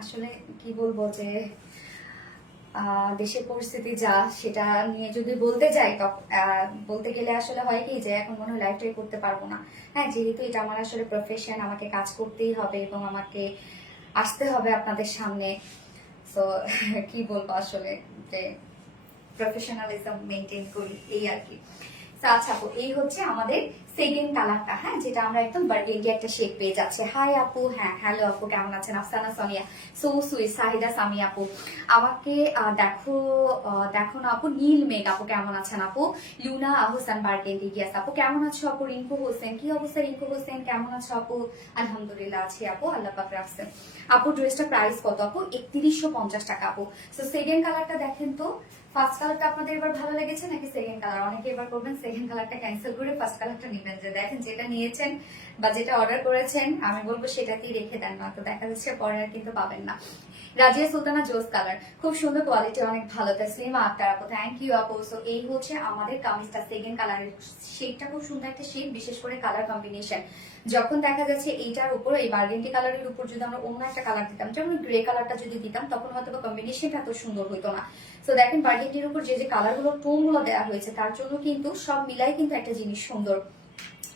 আসলে কি বলবো যে দেশের পরিস্থিতি যা, সেটা নিয়ে যদি বলতে যাই বলতে গেলে আসলে হয় কি যে এখন মনে হয় লাইফটাই করতে পারবো না। হ্যাঁ, যেহেতু এটা আমার আসলে প্রফেশন, আমাকে কাজ করতেই হবে এবং আমাকে আসতে হবে আপনাদের সামনে। সো কি বলবো আসলে, যে প্রফেশনালিজম মেনটেন করি এই আর কি। আচ্ছা আপু, এই হচ্ছে আমাদের সেকেন্ড কালারটা। হ্যাঁ, যেটা আমরা একদম বার্গেন্ডি একটা শেপ পেয়ে যাচ্ছে। হাই আপু, হ্যাঁ হ্যালো আপু, কেমন আছেন? Afsana Sonia, so sweet. সাহিদা সামি আপু, আমাকে দেখো দেখো না আপু। নীল মেঘ আপু, কেমন আছেন আপু? লুনা হোসেন বার্গেন্ডি, গিয়াস আপু, কেমন আছো আপু? রিঙ্কু হোসেন, কি অবস্থা রিঙ্কু হোসেন, কেমন আছো আপু? আলহামদুলিল্লাহ আছি আপু, আল্লাহ পাক রাখছেন। আপু ড্রেসটা প্রাইস কত আপু? 3150 টাকা আপু। সো সেকেন্ড কালারটা দেখেন তো, ফার্স্ট কালারটা আপনাদের এবার ভালো লেগেছে নাকি সেকেন্ড কালার? অনেকে এবার করবেন সেকেন্ড কালারটা ক্যান্সেল করে ফার্স্ট কালারটা নেবেন, যে দেখেন যেটা নিয়েছেন বা যেটা অর্ডার করেছেন আমি বলবো সেটাকেই রেখে দেন, না তো দেখা যাচ্ছে পরে আর কিন্তু পাবেন না। রাজিয়া সুলতানা জোস কালার, খুব সুন্দর কোয়ালিটি, অনেক ভালো। তাসলিমা আক্তার আপু, থ্যাংক ইউ আপু। সো এই হচ্ছে আমাদের কামিজটা, সেকেন্ড কালারের শেডটা খুব সুন্দর একটা শেড, বিশেষ করে কালার কম্বিনেশন। যখন দেখা যাচ্ছে এইটার উপর, এই বার্গেন্ডি কালারের উপর যদি আমরা অন্য একটা কালার দিতাম, যেমন গ্রে কালারটা যদি দিতাম, তখন হয়তো কম্বিনেশনটা এত সুন্দর হইতো না। তো দেখেন বার্গেন্ডির উপর যে যে কালারগুলো, টোনগুলো দেওয়া হয়েছে, তার জন্য কিন্তু সব মিলাই কিন্তু একটা জিনিস সুন্দর,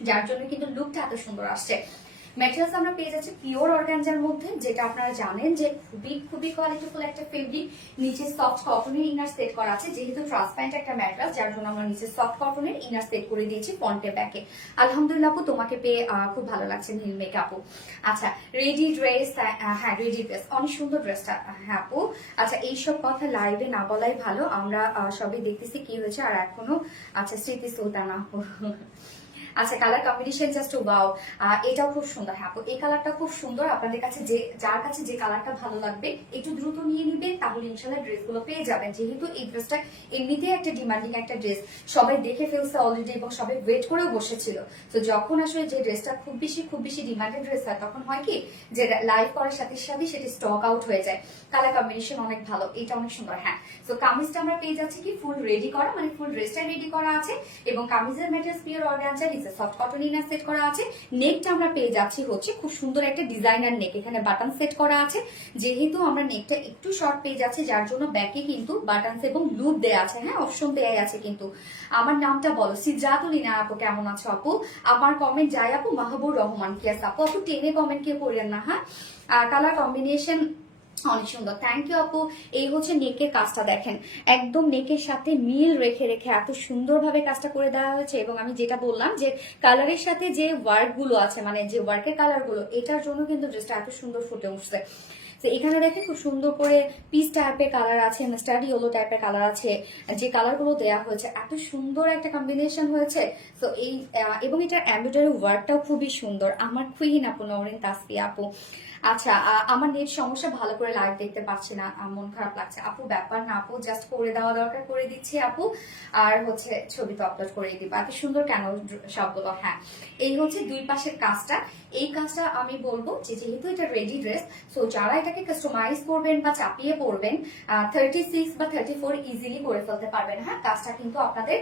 যার জন্য কিন্তু লুকটা এত সুন্দর আসছে। ম্যাটেরিয়ালস আমরা পেয়ে যাচ্ছি পিওর অর্গানজার মধ্যে, যেটা আপনারা জানেন যে খুবই খুবই কোয়ালিটিফুল একটা ফেব্রিক। নিচে সফট কটনের ইনার সেট করা আছে, যেহেতু ট্রান্সপারেন্ট একটা ম্যাটেরিয়াল, যার জন্য আমরা নিচে সফট কটনের ইনার সেট করে দিয়েছি ফ্রন্টে ব্যাকে। আলহামদুলিল্লাহ আপু, তোমাকে পেয়ে খুব ভালো লাগছে নীল মেক আপু। আচ্ছা রেডি ড্রেস, হ্যাঁ রেডি ড্রেস, অনেক সুন্দর ড্রেসটা। হ্যাঁ আপু, আচ্ছা এইসব কথা লাইভে না বলাই ভালো, আমরা সবই দেখতেছি কি হয়েছে আর এখনো। আচ্ছা স্মৃতি সুলতানা আপু, আচ্ছা কালার কম্বিনেশন জাস্ট ওয়াও, এটাও খুব সুন্দর। হ্যাঁ এই কালারটা খুব সুন্দর। আপনাদের কাছে যে যার কাছে যে কালারটা ভালো লাগবে একটু দ্রুত নিয়ে নিবেন, তাহলে ইনশাল্লাহ ড্রেসগুলো পেয়ে যাবেন। যেহেতু এই ড্রেসটা এমনিতেই একটা ডিমান্ডিং একটা ড্রেস, সবাই দেখে ফেলছে অলরেডি এবং সবাই ওয়েট করেও বসেছিল। তো যখন আসলে যে ড্রেসটা খুব বেশি ডিমান্ডেড ড্রেস হয়, তখন হয় কি যে লাইভ করার সাথে সাথে সেটা স্টক আউট হয়ে যায়। কালার কম্বিনেশন অনেক ভালো, এটা অনেক সুন্দর। হ্যাঁ তো কামিজটা আমরা পেয়ে যাচ্ছি কি ফুল রেডি করা, মানে ফুল ড্রেসটা রেডি করা আছে, এবং কামিজের materials pure organza, soft cotton inner set করা আছে। নেকটা আমরা পেয়ে যাচ্ছি হচ্ছে খুব সুন্দর একটা ডিজাইনার নেক, এখানে বাটন সেট করা আছে। যেহেতু আমরা নেকটা একটু শর্ট পেয়ে যাচ্ছি, যার জন্য ব্যাকে কিন্তু বাটনস এবং লুপ দেয়া আছে। হ্যাঁ অপশন দেয়াই আছে কিন্তু। আমার নামটা বলো, সিদ্রাতুল ইনা আপু, কেমন আছো আপু? আমার কমেন্ট যায় আপু, মাহবুব রহমান কিয়াস আপু, আপু টেনে কমেন্ট কেউ করেন না। হ্যাঁ কালার কম্বিনেশন অনেক সুন্দর, থ্যাংক ইউ আপু। এই হচ্ছে নেকের কাজটা দেখেন, একদম নেকের সাথে মিল রেখে রেখে এত সুন্দরভাবে কাজটা করে দেওয়া হয়েছে। এবং আমি যেটা বললাম যে কালারের সাথে যে ওয়ার্ক গুলো আছে, মানে যে ওয়ার্কের কালার গুলো, এটার জন্য কিন্তু ড্রেসটা এত সুন্দর ফুটে উঠছে। তো এখানে দেখেন খুব সুন্দর করে পিস টাইপের কালার আছে, মাস্টার্ড ইয়েলো টাইপের কালার আছে, যে কালার গুলো দেওয়া হয়েছে এত সুন্দর একটা কম্বিনেশন হয়েছে। তো এই এবং এটার এমব্রয়ডারি ওয়ার্কটাও খুবই সুন্দর। আমার কুইন আপু, নওরিন তাসফিয়া আপু। আচ্ছা আমার নেট সমস্যা, ভালো করে লাইভ দেখতে পাচ্ছি না, মন খারাপ লাগছে আপু। ব্যাপার না আপু, জাস্ট করে দেওয়া দরকার, করে দিচ্ছি আপু। আর হচ্ছে ছবি তো আপলোড করে দিবা, এত সুন্দর কেন সবগুলো। হ্যাঁ এই হচ্ছে দুই পাশের কাজটা। এই কাজটা আমি বলবো যে যেহেতু এটা রেডি ড্রেস, সো যারা এটাকে কাস্টমাইজ করবেন বা চাপিয়ে পরবেন, 36 বা 34 ইজিলি করে ফেলতে পারবেন। হ্যাঁ কাজটা কিন্তু আপনাদের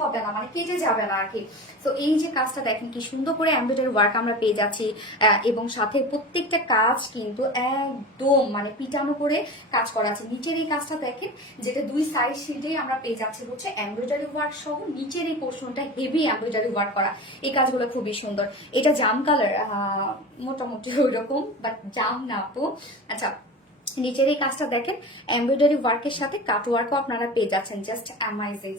হবে না, মানে কেটে যাবে না আর কি। তো এই যে কাজটা দেখেন কি সুন্দর করে এমব্রয়ডারি ওয়ার্ক আমরা পেয়ে যাচ্ছি, এবং সাথে প্রত্যেকটা কাজ কিন্তু একদম মানে পিটানো করে কাজ করা আছে। নিচের এই কাজটা দেখেন, যেটা দুই সাইড শিল্ডে আমরা পেয়ে যাচ্ছি হচ্ছে এমব্রয়ডারি ওয়ার্ক সহ, নিচের এই পোর্শনটা হেভি এমব্রয়ডারি ওয়ার্ক করা। এই কাজগুলো খুবই সুন্দর। এটা জাম কালার, মোটামুটি ওই রকম, বাট জাম না আপু। আচ্ছা নিচের এই কাজটা দেখেন, এমব্রয়ডারি ওয়ার্কের সাথে কাট ওয়ার্কও আপনারা পেয়ে যাচ্ছেন, জাস্ট অ্যামাইজিং।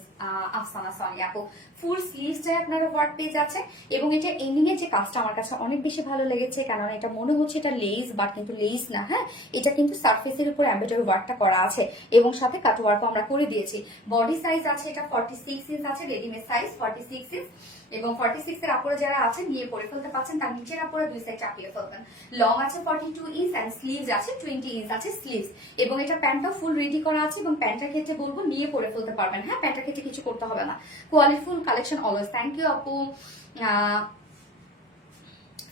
আফসানা সনি আপু, ফুল স্লিভসটাই আপনারা ওয়ার্ক পেয়ে যাচ্ছে। এবং এটা এন্ডিং এর যে কাজটা আমার কাছে অনেক বেশি ভালো লেগেছে, কারণ এটা মনে হচ্ছে এটা লেস, বাট কিন্তু লেস না। হ্যাঁ এটা কিন্তু সারফেসের উপর এমব্রয়ডারি ওয়ার্কটা করা আছে, এবং সাথে কাট ওয়ার্কও আমরা করে দিয়েছি। বডি সাইজ আছে এটা 46 ইঞ্চ আছে, রেডিমেড সাইজ 46 ইঞ্চ। এবং 46 এর আপুরা যারা আছে নিয়ে পরে ফেলতে পারছেন, তার নিচের আপুরা দুই সাইড চাপিয়ে ফেলবেন। লং আছে 42 ইঞ্চ এন্ড স্লিভস আছে 20 ইঞ্চ আছে স্লিভস। এবং এটা প্যান্টটাও ফুল রেডি করা আছে, এবং প্যান্টের ক্ষেত্রে বলবো নিয়ে পরে ফেলতে পারবেন। হ্যাঁ প্যান্টের ক্ষেত্রে কিছু করতে হবে না, qualityful collection always. Thank you আপু।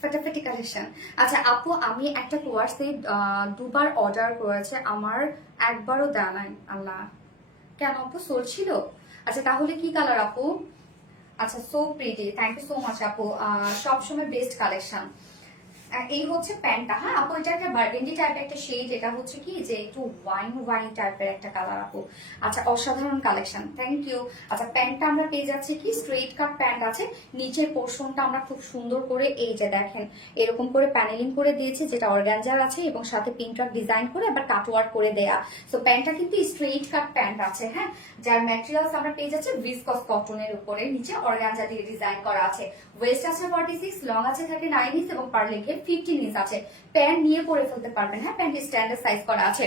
ফাটাফাটি কালেকশন। আচ্ছা আপু আমি একটা কোয়ার্সে দুবার অর্ডার করেছে, আমার একবারও দেওয়া নাই। আল্লাহ, কেন আপু সোল ছিল? আচ্ছা তাহলে কি কালার আপু? আচ্ছা so pretty, thank you so much আপু, সবসময় বেস্ট কালেকশন। এই হচ্ছে প্যান্টটা। হ্যাঁ আপু এটা একটা বার্গেন্ডি টাইপের একটা শেড, এটা হচ্ছে কি যে একটু ওয়াইন টাইপের একটা কালার আপু। আচ্ছা অসাধারণ কালেকশন, থ্যাংক ইউ। আচ্ছা প্যান্টটা আমরা পেয়ে যাচ্ছি কি স্ট্রেট কাট প্যান্ট আছে, নিচের পোর্শনটা আমরা খুব সুন্দর করে এই যে দেখেন এরকম করে প্যানেলিং করে দিয়েছি, যেটা অর্গানজার আছে, এবং সাথে পিনট্রাক ডিজাইন করে আবার কাটওয়ার্ক করে দেয়া। সো প্যান্টটা কিন্তু স্ট্রেট কাট প্যান্ট আছে। হ্যাঁ যার ম্যাটেরিয়ালস আমরা পেয়ে যাচ্ছি ভিসকস কটনের উপরে, নিচে অর্গানজা দিয়ে ডিজাইন করা আছে। ওয়েস্ট আছে 46, লং আছে 39 ইঞ্চ, এবং পার লেগে 15 ইঞ্চ আছে। প্যান্ট নিয়ে পরে ফেলতে পারবেন। হ্যাঁ প্যান্ট স্ট্যান্ডার্ড সাইজ করা আছে।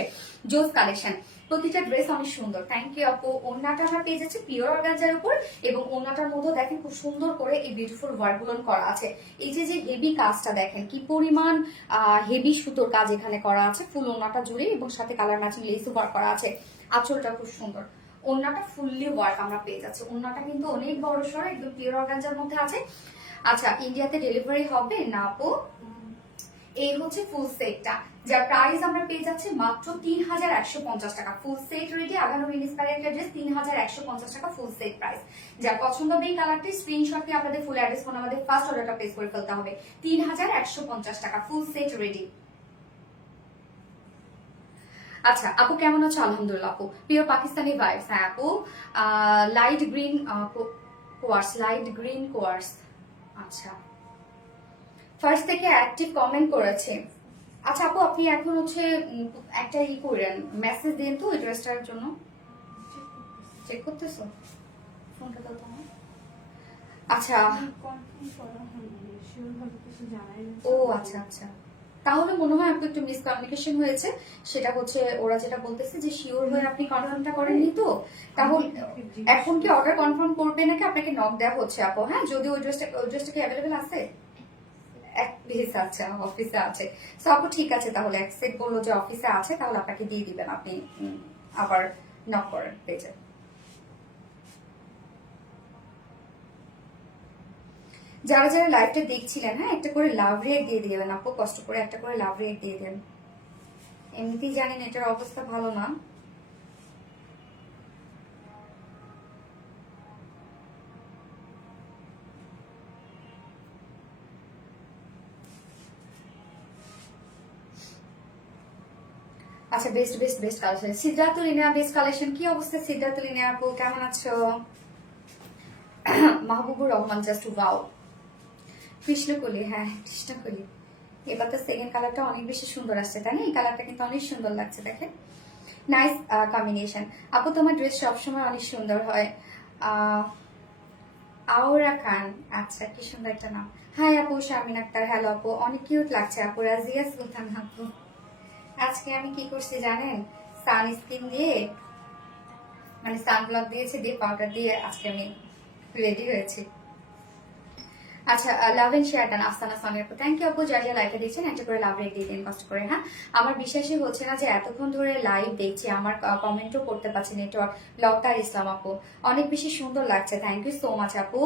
জোস কালেকশন, প্রতিটা ড্রেস অনেক সুন্দর। থ্যাংক ইউ আপু। ওড়নাটা আমরা পেয়ে যাচ্ছি পিওর অর্গানজার উপর, এবং ওড়নাটার মধ্যে দেখেন খুব সুন্দর করে এই বিউটিফুল ওয়ার্ক গুলো করা আছে। এই যে হেভি কাজটা দেখেন কি পরিমাণ হেভি সুতোর কাজ এখানে করা আছে ফুল ওড়নাটা জুড়ে, এবং সাথে কালার ম্যাচিং লেস ওয়ার্ক করা আছে। আঁচলটা খুব সুন্দর, ওন্নাটা ফুললি ওয়ার্ক আমরা পেয়ে যাচ্ছি। ওন্নাটা কিন্তু অনেক বড় সড়, একদম পিওর অর্গানজার মধ্যে আছে। আচ্ছা, ইন্ডিয়াতে ডেলিভারি হবে না আপু? এই হচ্ছে ফুল সেটটা, যার প্রাইস আমরা পেয়ে যাচ্ছি মাত্র 3150 টাকা। ফুল সেট রেডি, আগানো ইন্সপায়ার একটা ড্রেস, 3150 টাকা ফুল সেট প্রাইস। যার পছন্দ হবে এই কালারটি স্ক্রিনশট নিয়ে আপনাদের ফুল অ্যাড্রেস ফোন আমাদের ফার্স্ট অর্ডারটা প্লেস করে ফেলতে হবে। 3150 টাকা ফুল সেট রেডি। আচ্ছা আপু কেমন আছো? আলহামদুলিল্লাহ আপু। Pure Pakistani vibes. হ্যাঁ আপু, light green quartz, light green quartz. আচ্ছা, ফার্স্ট থেকে অ্যাক্টিভ কমেন্ট করেছে। আচ্ছা আপু, আপনি এখন হচ্ছে একটা করেন, মেসেজ দিন তো ওই ড্রেসটার জন্য। চেক করতেছো? ফোনটা দাও তোমার। আচ্ছা, ও আচ্ছা আচ্ছা, তাহলে মনে হয় আপনি একটু মিসকমিউনিকেশন হয়েছে। সেটা হচ্ছে ওরা যেটা বলতেছে যে শিওর হয়ে আপনি কনফার্মটা করেননি তো, তাহলে এখন কি অর্ডার কনফার্ম করবে নাকি আপনাকে নক দেওয়া হচ্ছে আপু? হ্যাঁ, যদি ওই ড্রেসটা কি অ্যাভেলেবেল আছে? আচ্ছা, অফিসে আছে। সো আপু ঠিক আছে, তাহলে অ্যাকসেপ্ট বললো যে অফিসে আছে, তাহলে আপনাকে দিয়ে দিবেন। আপনি আবার নক করেন পেজে। যারা যারা লাইভটা দেখছিলেন, হ্যাঁ একটা করে লাভ রেট দিয়ে দিবেন আপু, কষ্ট করে একটা করে লাভ রেট দিয়ে দেন। এমনিতেই জানেন এটার অবস্থা ভালো না। আচ্ছা, best best best collection Siddharth Lina, best collection. কি অবস্থা সিদ্ধার্থ লিনা আপু, কেমন আছো? Mahbubur Rahman, just wow. কৃষ্ণকলি, হ্যাঁ কৃষ্ণকলি। এবার তো সেকেন্ড কালারটা অনেক বেশি সুন্দর আসছে, তাই না? এই কালারটা কিন্তু অনেক সুন্দর লাগছে, দেখেন নাইস কম্বিনেশন। আপু তোমার ড্রেস সবসময় অনেক সুন্দর হয়। আওরা খান, আচ্ছা কি সুন্দর একটা নাম। হাই আপু, শারমিন আক্তার, হ্যালো আপু, অনেক কিউট লাগছে আপু। রাজিয়া সুলতান আপু, আজকে আমি কি করছি জানেন? সানস্ক্রিন দিয়ে, মানে সানব্লক দিয়েছে, দিয়ে পাউডার দিয়ে আজকে আমি রেডি হয়েছি। আচ্ছা, লাভ এন্ড শেয়ার দেন আফসানা সনের আপু, থ্যাংক ইউ আপু। যা যা লাইভটা দেখছেন একটা করে লাভ রেট দিয়ে দিন কষ্ট করে। হ্যাঁ, আমার বিশ্বাসই হচ্ছে না যে এতক্ষণ ধরে লাইভ দেখছি, আমার কমেন্টও করতে পারছি নেটওয়ার্ক। লতার ইসলাম আপু, অনেক বেশি সুন্দর লাগছে, থ্যাংক ইউ সো মাচ আপু।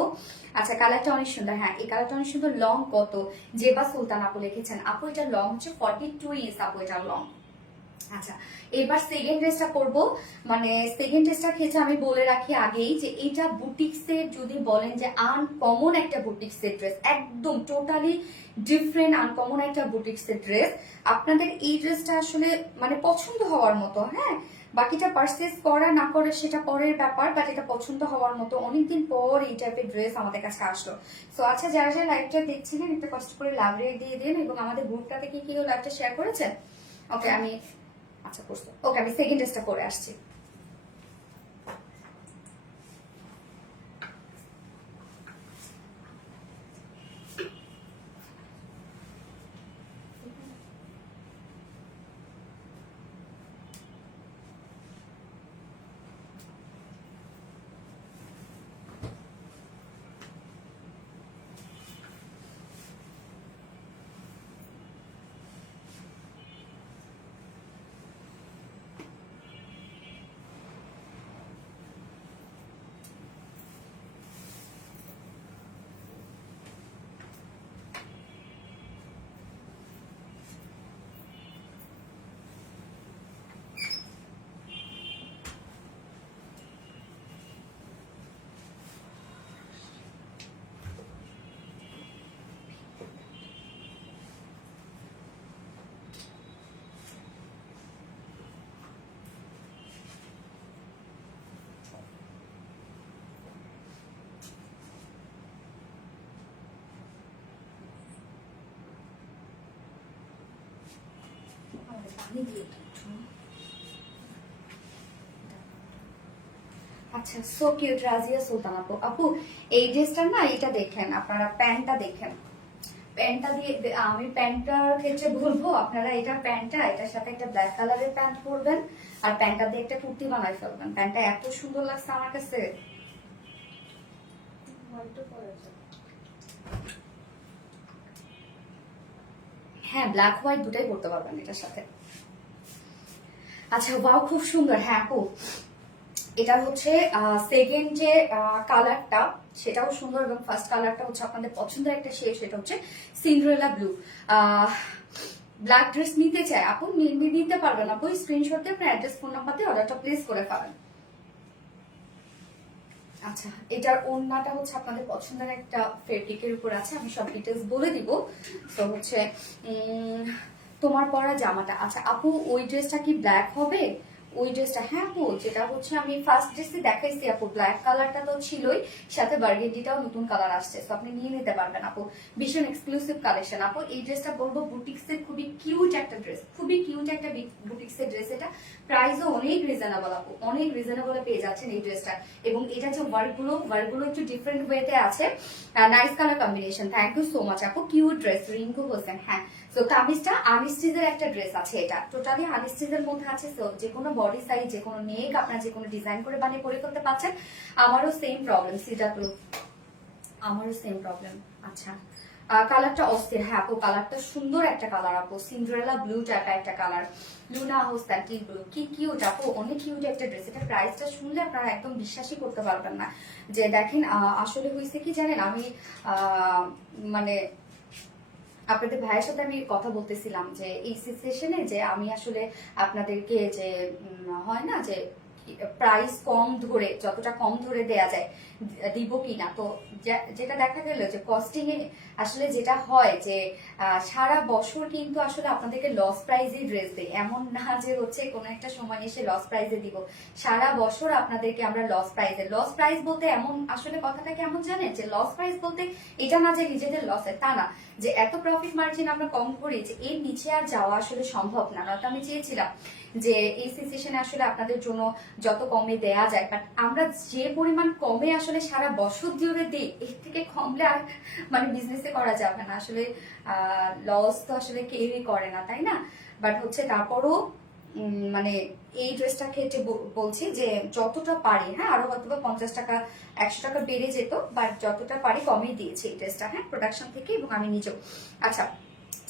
আচ্ছা, কালারটা অনেক সুন্দর, হ্যাঁ এই কালারটা অনেক সুন্দর। লং কত? জেবা সুলতান আপু লিখেছেন আপু, এটা লং হচ্ছে 42 ইঞ্চ আপু, এটা লং। আচ্ছা, এবার সেকেন্ড ড্রেসটা করব। মানে সেকেন্ড ড্রেসটার ক্ষেত্রে আমি বলে রাখি আগেই যে এটা বুটিক্সের, যদি বলেন যে আনকমন একটা বুটিক্সের ড্রেস, একদম টোটালি ডিফারেন্ট আনকমন একটা বুটিক্সের ড্রেস। আপনাদের এই ড্রেসটা আসলে মানে পছন্দ হওয়ার মতো, হ্যাঁ বাকিটা পারচেজ করা না করে সেটা পরের ব্যাপার, বাট এটা পছন্দ হওয়ার মতো। অনেকদিন পর এই টাইপের ড্রেস আমাদের কাছে আসলো। সো আচ্ছা, যারা যারা লাইভটা দেখছিলেন একটা কষ্ট করে লাভ রেট দিয়ে দিন, এবং আমাদের গ্রুপটাতে কি কি লাইভটা শেয়ার করেছেন। ওকে আমি, আচ্ছা করছো, ওকে আমি সেকেন্ড ড্রেসটা করে আসছি। আচ্ছা, সো কিউট রাজিয়া সুলতান আপু। আপু এই ড্রেসটা না, এটা দেখেন আপনারা, প্যান্টটা দেখেন। প্যান্টটা দিয়ে আমি প্যান্টটার ক্ষেত্রে বলবো আপনারা এটা প্যান্টটা, এটার সাথে একটা ব্ল্যাক কালারের প্যান্ট পরবেন, আর প্যান্টটা দিয়ে একটা কুর্তি বানাই ফেলবেন। প্যান্টটা এত সুন্দর লাগছে আমার কাছে। হ্যাঁ, ব্ল্যাক হোয়াইট দুটাই পরতে পারবেন এটার সাথে। আচ্ছা ওয়াও, খুব সুন্দর। হ্যাঁ আপু, এটা হচ্ছে সেকেন্ড যে কালারটা সেটাও সুন্দর, এবং ফার্স্ট কালারটা হচ্ছে আপনাদের পছন্দের একটা শেড, সেটা হচ্ছে সিন্ড্রেলা ব্লু। ব্ল্যাক ড্রেস নিতে চায় আপু, নিতে পারবেন আপু, স্ক্রিনশট দিয়ে আপনার অ্যাড্রেস ফোন নাম্বার দিয়ে অর্ডারটা প্লেস করে পাবেন। আচ্ছা, এটার ওড়নাটা হচ্ছে আপনাদের পছন্দের একটা ফেব্রিকের উপর আছে, আমি সব ডিটেলস বলে দিব। তো হচ্ছে তোমার পরা জামাটা, আচ্ছা আপু ওই ড্রেসটা কি ব্ল্যাক হবে? ওই ড্রেসটা, হ্যাঁ আপু, যেটা হচ্ছে আমি ফার্স্ট ড্রেসে দেখাইছি আপু, ব্ল্যাক কালারটা তো ছিলই, সাথে বার্গেন্ডিটাও নতুন কালার আসছে, তো আপনি নিয়ে নিতে পারবেন আপু, ভীষণ এক্সক্লুসিভ কালেকশন আপু। এই ড্রেসটা বলবো বুটিক্সের খুবই কিউট একটা ড্রেস, খুবই কিউট একটা বুটিক্সের ড্রেস। এটা প্রাইসও অনেক রিজনেবল আপু, অনেক রিজনেবলে পেয়ে যাচ্ছেন এই ড্রেসটা। এবং এটা যে ওয়ার্কগুলো একটু ডিফারেন্ট ওয়েতে আছে, nice colour combination. Thank you so much আপু, কিউট ড্রেস, রিঙ্কু হোসেন। হ্যাঁ, তো কামিজটা আনস্টিচের একটা ড্রেস আছে, এটা টোটালি আনস্টিচের মধ্যে আছে। তো যে কোনো বডি সাইজ, যে কোনো নেক আপনারা যে কোনো ডিজাইন করে বানিয়ে পরে করতে পারছেন। আমারও সেম প্রবলেম, সেটা তো আমারও সেম প্রবলেম। আচ্ছা, কালারটা অস্থির। হ্যাঁ আপু, কালারটা সুন্দর একটা কালার আপু, সিন্ড্রেলা ব্লু টাইপের একটা colour, Luna house panty blue, কি কিউট আপু, অনেক কিউট একটা ড্রেস। এটা প্রাইসটা শুনলে আপনারা একদম বিশ্বাসই করতে পারবেন না। যে দেখেন, আসলে হয়েছে কি জানেন, আমি মানে আপনাদের ভাইয়ের সাথে আমি কথা বলতেছিলাম যে এই সিচুয়েশনে যে আমি আসলে আপনাদেরকে যে হয় না যে প্রাইস কম ধরে, যতটা কম ধরে দেয়া যায় দিব কিনা। তো যেটা দেখা গেল যে কস্টিং এ আসলে যেটা হয় যে সারা বছর কিন্তু আসলে আপনাদেরকে লস প্রাইজে ড্রেস দেয়, এমন না যে হচ্ছে কোনো একটা সময় এসে লস প্রাইজে দিব। সারা বছর আপনাদেরকে আমরা লস প্রাইস বলতে এমন, আসলে কথাটা কেমন জানেন, যে লস প্রাইস বলতে এটা না যে নিজেদের লস হয়, তা না, যে এত প্রফিট মার্জিন আমরা কম করি যে এর নিচে আর যাওয়া আসলে সম্ভব না। নয়তো আমি চেয়েছিলাম যে এই সিচুয়েশনে আসলে আপনাদের জন্য যত কমে দেয়া যায়, বাট আমরা যে পরিমাণ কমে আসলে সারা বছর জুড়ে দিই, এর থেকে কমলে আর মানে বিজনেসে করা যাবে না আসলে। লস তো আসলে কেউই করে না, তাই না? বাট হচ্ছে তারপরও মানে এই ড্রেসটার ক্ষেত্রে বলছি যে যতটা পারি, হ্যাঁ আরো হয়তো 50 টাকা 100 টাকা বেড়ে যেত, বাট যতটা পারি কমই দিয়েছি এই ড্রেসটা, হ্যাঁ প্রোডাকশন থেকে এবং আমি নিজেও। আচ্ছা,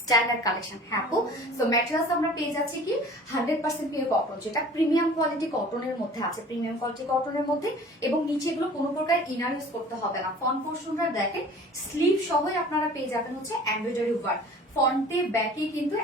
স্ট্যান্ডার্ড কালেকশন। হ্যাঁ আপু, সো ম্যাটেরিয়ালস আমরা পেয়ে যাচ্ছি কি 100% পিওর কটন, যেটা প্রিমিয়াম কোয়ালিটি কটনের মধ্যে আছে, প্রিমিয়াম কোয়ালিটি কটনের মধ্যে। এবং নিচে এগুলো কোনো প্রকার ইনার ইউজ করতে হবে না। ফ্রন্ট পোর্শনটা দেখেন, স্লিভ সহই আপনারা পেয়ে যাবেন হচ্ছে এমব্রয়ডারি ওয়ার্ক, ফ্রন্টে ব্যাকে কিন্তু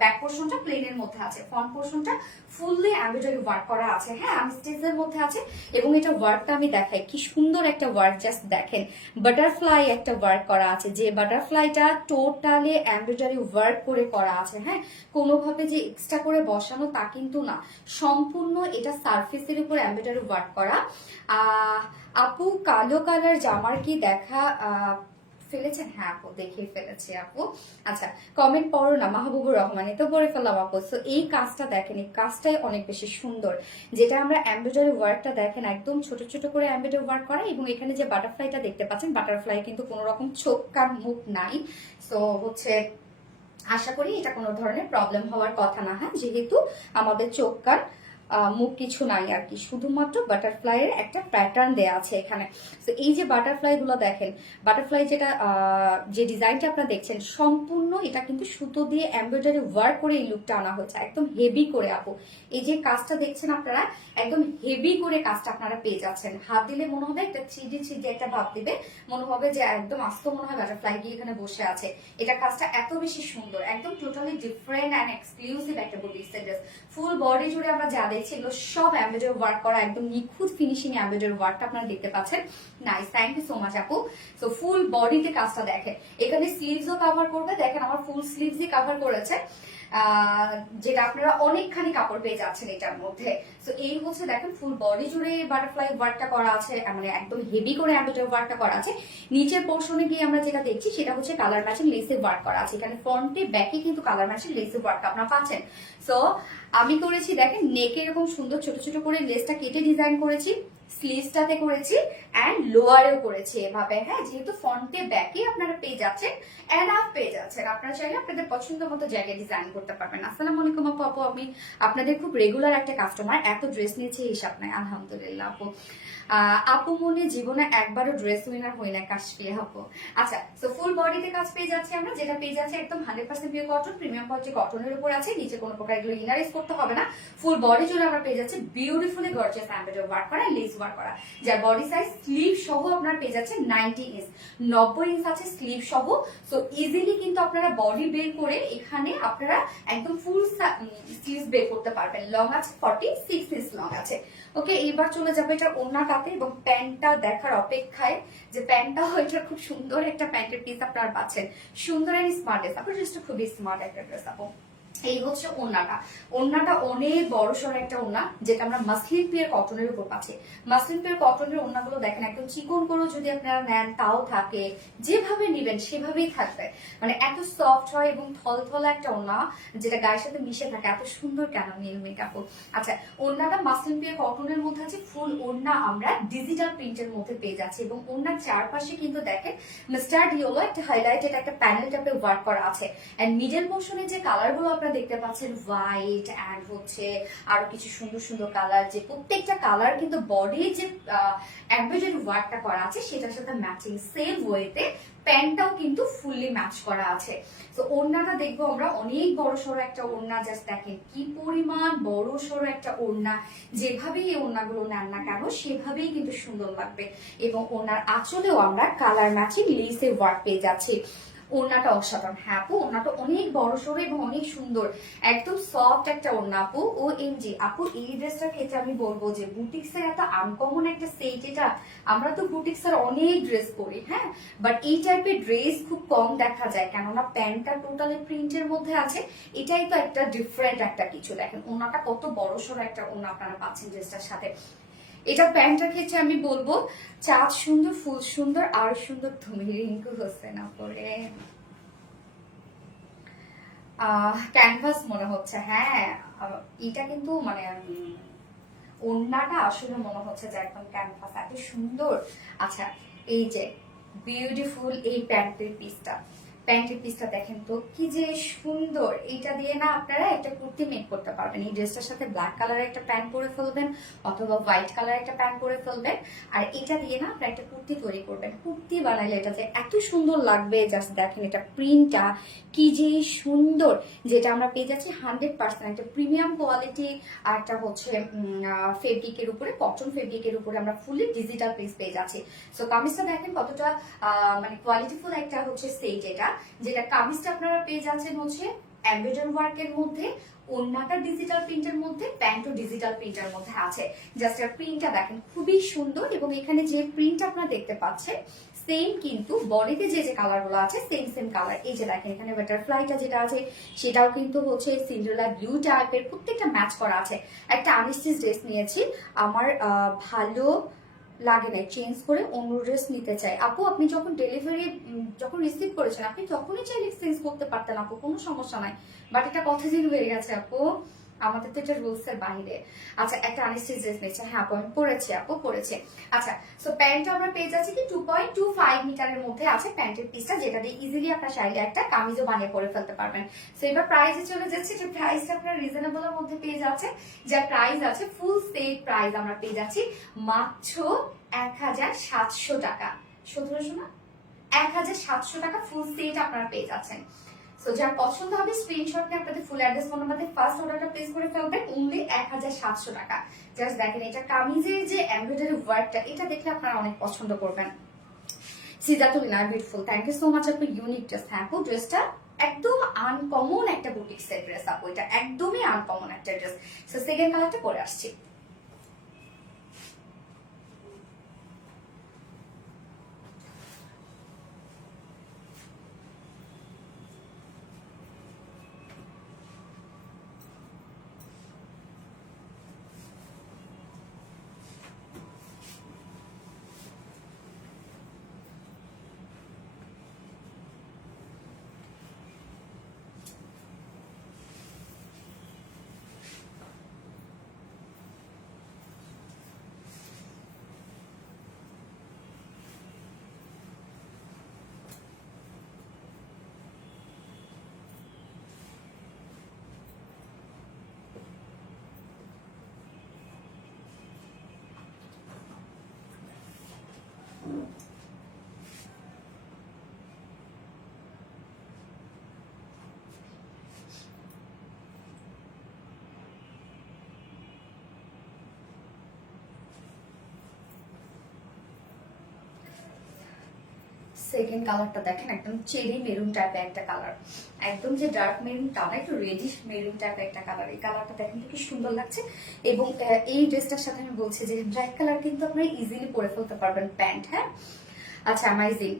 ব্যাক পোর্শনটা প্লেনের মধ্যে আছে, ফ্রন্ট পোর্শনটা ফুললি এমব্রয়ডারি ওয়ার্ক করা আছে, হ্যাঁ আনস্টিচের মধ্যে আছে। এবং এটা ওয়ার্কটা আমি দেখাই, কি সুন্দর একটা ওয়ার্ক, জাস্ট দেখেন, বাটারফ্লাই একটা ওয়ার্ক করা আছে, যে বাটারফ্লাইটা টোটালি এমব্রয়ডারি ওয়ার্ক করে করা আছে, হ্যাঁ কোনোভাবে যে এক্সট্রা করে বসানো তা কিন্তু না, সম্পূর্ণ এটা সারফেসের উপর এমব্রয়ডারি ওয়ার্ক করা। আপু কালো কালার জামার কি দেখা ফেলেছেন? হ্যাঁ আপু, দেখে ফেলেছি আপু। আচ্ছা, কমেন্ট পড়ো না, মাহবুবুর রহমান, তো পড়ে ফেললাম আপু। তো এই কাজটা দেখেন, এই কাজটাই অনেক বেশি সুন্দর, যেটা আমরা এমব্রয়ডারি ওয়ার্কটা দেখেন একদম ছোট ছোট করে এমব্রয়ডারি ওয়ার্ক করা। এবং এখানে যে বাটারফ্লাইটা দেখতে পাচ্ছেন, বাটারফ্লাই কিন্তু কোনো রকম চোখ কান মুখ নাই। তো হচ্ছে আশা করি এটা কোনো ধরনের প্রবলেম হওয়ার কথা না, হ্যাঁ যেহেতু আমাদের চোখ কান মুখ কিছু নাই আর কি, শুধুমাত্র বাটারফ্লাই এর একটা প্যাটার্ন দেয়া আছে এখানে। তো এই যে বাটারফ্লাই গুলো দেখেন, বাটারফ্লাই যেটা যে ডিজাইনটা আপনারা দেখছেন, সম্পূর্ণ এটা কিন্তু সুতো দিয়ে এমব্রয়ডারি ওয়ার্ক করে এই লুকটা আনা হয়েছে, একদম হেভি করে আপু। এই যে কাজটা দেখছেন আপনারা, একদম হেভি করে কাজটা আপনারা পেয়ে যাচ্ছেন। হাত দিলে মনে হবে একটা থ্রিডি একটা ভাব দিবে, মনে হবে যে একদম আস্ত মনে হয় বাটারফ্লাই গিয়ে এখানে বসে আছে। এটা কাজটা এত বেশি সুন্দর, একদম টোটালি ডিফারেন্ট অ্যান্ড এক্সক্লুসিভ একটা বুটিক্সের ড্রেস। ফুল বডি জুড়ে আমরা যা দেখছি এগুলো সব এমব্রয়ডারি ওয়ার্ক করা, একদম নিখুঁত ফিনিশিং এমব্রয়ডারি ওয়ার্কটা আপনারা দেখতে পাচ্ছেন। Nice, thank you so much আপু। সো ফুল বডিতে কাজটা দেখেন, এখানে স্লিভসও কভার করবে, দেখেন আমার ফুল স্লিভসই কভার করেছে, যেটা আপনারা অনেকখানি কাপড় পেয়ে যাচ্ছেন এটার মধ্যে। তো এই হচ্ছে দেখেন, ফুল বডি জুড়ে বাটারফ্লাই ওয়ার্কটা করা আছে, মানে একদম হেভি করে এমব্রয়ডারি ওয়ার্কটা করা আছে। নিচের পোর্শনে গিয়ে আমরা যেটা দেখছি সেটা হচ্ছে কালার ম্যাচিং লেসের ওয়ার্ক করা আছে, এখানে ফ্রন্টে ব্যাকে কিন্তু কালার ম্যাচিং লেসের ওয়ার্ক আপনারা পাচ্ছেন। সো আমি করেছি দেখেন, নেকে এরকম সুন্দর ছোট ছোট করে লেসটা কেটে ডিজাইন করেছি, স্লিভসটাতে করেছি অ্যান্ড লোয়ারেও করেছি এভাবে। হ্যাঁ, যেহেতু ফ্রন্টে ব্যাকে আপনারা পেয়ে যাচ্ছেন, এনাফ পেয়ে যাচ্ছেন, আপনারা চাইলে আপনাদের পছন্দ মতো জায়গায় ডিজাইন করতে পারবেন। আসসালামু আলাইকুম আপু। আপু আমি আপনাদের খুব রেগুলার একটা কাস্টমার, এত ড্রেস নিয়েছি হিসাব নাই আলহামদুলিল্লাহ আপু। আপু মনে জীবনে একবারও ড্রেস উইনার হই না কাশফিয়া আপু। আচ্ছা, সো ফুল বডিতে কাজ পেয়ে যাচ্ছি আমরা, যেটা পেয়ে যাচ্ছে একদম 100% পিওর কটন, প্রিমিয়াম কোয়ালিটি কটনের উপর আছে, নিচে কোনো প্রকার এগুলো ইনারাইজ করতে হবে না। ফুল বডি জুড়ে আমরা পেয়ে যাচ্ছি বিউটিফুলি গর্জিয়াস এমব্রয়ডারি ওয়ার্ক করা, লেস ওয়ার্ক করা, যার বডি সাইজ স্লিভ সহ আপনারা পেয়ে যাচ্ছেন 90 ইঞ্চ, 90 ইঞ্চ আছে স্লিভ সহ। সো ইজিলি কিন্তু আপনারা বডি বের করে এখানে আপনারা একদম ফুল স্লিভ বের করতে পারবেন। লং আছে 46 ইঞ্চ লং আছে। ওকে, এবার চলে যাবে এটা ওড়নাটাতে, এবং প্যান্টটা দেখার অপেক্ষায় যে প্যান্টটা হয়তো খুব সুন্দর একটা প্যান্টের পিস আপনারা পাচ্ছেন, সুন্দর এন্ড স্মার্ট ড্রেস। আপনার ড্রেসটা খুবই স্মার্ট একটা ড্রেস আপু। এই হচ্ছে ওড়নাটা, ওড়নাটা অনেক বড় সড় একটা ওড়না, যেটা আমরা মাসলিন পিওর কটনের উপর পাচ্ছি। মাসলিন পিওর কটনের ওড়নাগুলো দেখেন একদম চিকন করে যদি আপনারা নেন তাও থাকে, যেভাবে নিবেন সেভাবেই থাকবে, মানে এত সফট হয় এবং থলথলা একটা ওড়না, যেটা গায়ের সাথে মিশে থাকে। এত সুন্দর কেন নীল মেকআপ। আচ্ছা, ওড়নাটা মাসলিন পিওর কটনের মধ্যে আছে, ফুল ওড়না আমরা ডিজিটাল প্রিন্টের মধ্যে পেয়ে যাচ্ছি, এবং ওড়নার চারপাশে কিন্তু দেখেন মাস্টার্ড ইয়েলো একটা হাইলাইটেড একটা প্যানেল টাইপে ওয়ার্ক করা আছে। এন্ড মিডল পোর্শনে যে কালারগুলো আপনারা দেখতে পাচ্ছেন, হোয়াইট এন্ড হচ্ছে আরো কিছু সুন্দর সুন্দর কালার, যে প্রত্যেকটা কালার কিন্তু বডির যে এমব্রয়ডারি ওয়ার্কটা করা আছে সেটার সাথে ম্যাচিং, সেম ওয়েতে প্যান্টটাও কিন্তু ফুললি ম্যাচ করা আছে। তো ওড়নাটা দেখবো আমরা, অনেক বড় সড়ো একটা ওড়না, জাস্ট দেখেন কি পরিমাণ বড় সড়ো একটা ওড়না। যেভাবেই এই ওড়নাগুলো নেন না কেন সেভাবেই কিন্তু সুন্দর লাগবে। এবং ওড়নার আঁচলেও আমরা কালার ম্যাচিং লেসের ওয়ার্ক পেয়ে যাচ্ছি। ওড়নাটা অসাধারণ। হ্যাঁ আপু, ওড়নাটা অনেক বড় সড়ো এবং অনেক সুন্দর, একদম সফট একটা ওড়না আপু। ও এমজি আপু, এই ড্রেসটার ক্ষেত্রে আমি বলবো যে বুটিক্সের এত আনকমন একটা সেট এটা। আমরা তো বুটিক্সের অনেক ড্রেস পরি, হ্যাঁ, বাট এই টাইপের ড্রেস খুব কম দেখা যায়, কেননা প্যান্টটা টোটালি প্রিন্টের মধ্যে আছে। এটাই তো একটা ডিফারেন্ট একটা কিছু। দেখেন ওড়নাটা কত বড় সড়ো একটা ওড়না আপনারা পাচ্ছেন ড্রেসটার সাথে। এটা প্যান্টের ক্ষেত্রে আমি বলবো চাঁদ সুন্দর, ফুল সুন্দর, আর সুন্দর তুমি রিঙ্কু হোসেন পরে ক্যানভাস মনে হচ্ছে। হ্যাঁ, এটা কিন্তু মানে ওড়নাটা আসলে মনে হচ্ছে যে একদম ক্যানভাস, এত সুন্দর। আচ্ছা, এই যে বিউটিফুল এই প্যান্টের পিসটা, প্যান্টের পিসটা দেখেন তো কি যে সুন্দর। এটা দিয়ে না আপনারা একটা কুর্তি মেক করতে পারবেন। এই ড্রেসটার সাথে ব্ল্যাক কালারের একটা প্যান্ট পরে ফেলবেন, অথবা হোয়াইট কালার একটা প্যান্ট পরে ফেলবেন, আর এটা দিয়ে না আপনারা একটা কুর্তি তৈরি করবেন। কুর্তি বানাইলে এটা যে এত সুন্দর লাগবে, জাস্ট দেখেন এটা প্রিন্টটা কি যে সুন্দর, যেটা আমরা পেয়ে যাচ্ছি 100% একটা প্রিমিয়াম কোয়ালিটি, আর একটা হচ্ছে ফেব্রিকের উপরে, কটন ফেব্রিকের উপরে আমরা ফুলি ডিজিটাল পিস পেয়ে যাচ্ছি। সো কামিজটা দেখেন কতটা মানে কোয়ালিটিফুল একটা হচ্ছে সেট এটা, যেটা কামিজটা আপনারা পেয়ে যাচ্ছেন হচ্ছে এমব্রয়ডারি ওয়ার্কের মধ্যে, ওড়নাটা ডিজিটাল প্রিন্টের মধ্যে, প্যান্টও ডিজিটাল প্রিন্টের মধ্যে আছে। জাস্ট এর প্রিন্টটা দেখেন খুবই সুন্দর, এবং এখানে যে প্রিন্ট আপনারা দেখতে পাচ্ছেন সেম কিন্তু বডিতে যে যে কালার গুলো আছে সেম সেম কালার। এই যে দেখেন এখানে বাটারফ্লাইটা যেটা আছে সেটাও কিন্তু হচ্ছে সিন্ড্রেলা ব্লু টাইপের, প্রত্যেকটা ম্যাচ করা আছে। একটা আনস্টিচ ড্রেস নিয়েছি, আমার ভালো লাগে না, চেঞ্জ করে অন্য ড্রেস নিতে চাই। আপু আপনি যখন ডেলিভারি যখন রিসিভ করেছেন আপনি তখনই চাইলে এক্সচেঞ্জ করতে পারতেন আপু, কোনো সমস্যা নাই, বাট এটা কতদিন হয়ে গেছে আপু, আমাদের তো এটা রুলস এর বাইরে। আচ্ছা, একটা আনস্টিচ ড্রেস নিচ্ছে। হ্যাঁ আপু আমি পরেছি, আপু পরেছে। আচ্ছা, সো প্যান্টটা আমরা পেয়ে যাচ্ছি কি 2.25 মিটারের মধ্যে আছে প্যান্টের পিসটা, যেটা দিয়ে ইজিলি আপনার চাইলে একটা কামিজও বানিয়ে পরে ফেলতে পারবেন। সো এবার প্রাইসে চলে যাচ্ছে, যে প্রাইসটা আপনার রিজনেবল এর মধ্যে পেয়ে যাচ্ছে। যা প্রাইস আছে ফুল সেট প্রাইস আমরা পেয়ে যাচ্ছি মাত্র 1700 টাকা। 1700 না, 1700 টাকা ফুল সেট আপনারা পেয়ে যাচ্ছেন। সো যার পছন্দ হবে স্ক্রিনশট নিয়ে আপনাদের ফুল অ্যাড্রেস ফোন নাম্বার দিয়ে ফার্স্ট অর্ডারটা প্লেস করে ফেলবেন, অনলি 1700 টাকা। জাস্ট দেখেন এটা কামিজের যে এমব্রয়ডারি ওয়ার্কটা, এটা দেখলে আপনারা অনেক পছন্দ করবেন। সিজাতুলিনা beautiful, thank you so much আপু, ইউনিক ড্রেস। হ্যাঁ আপু, ড্রেসটা একদম আনকমন একটা বুটিক্সের ড্রেস আপু, এটা একদমই আনকমন একটা ড্রেস। সো সেকেন্ড কালারটা পরে আসছি। সেকেন্ড কালারটা দেখেন, একদম চেরি মেরুন টাইপের একটা কালার, একদম যে ডার্ক মেরুন তা না, একটু রেডিশ মেরুন টাইপের একটা কালার। এই কালারটা দেখেন তো কি সুন্দর লাগছে। এবং এই ড্রেসটার সাথে আমি বলছি যে ব্ল্যাক কালার কিন্তু আপনারা ইজিলি পরে ফেলতে পারবেন প্যান্ট। হ্যাঁ, আচ্ছা অ্যামাইজিং।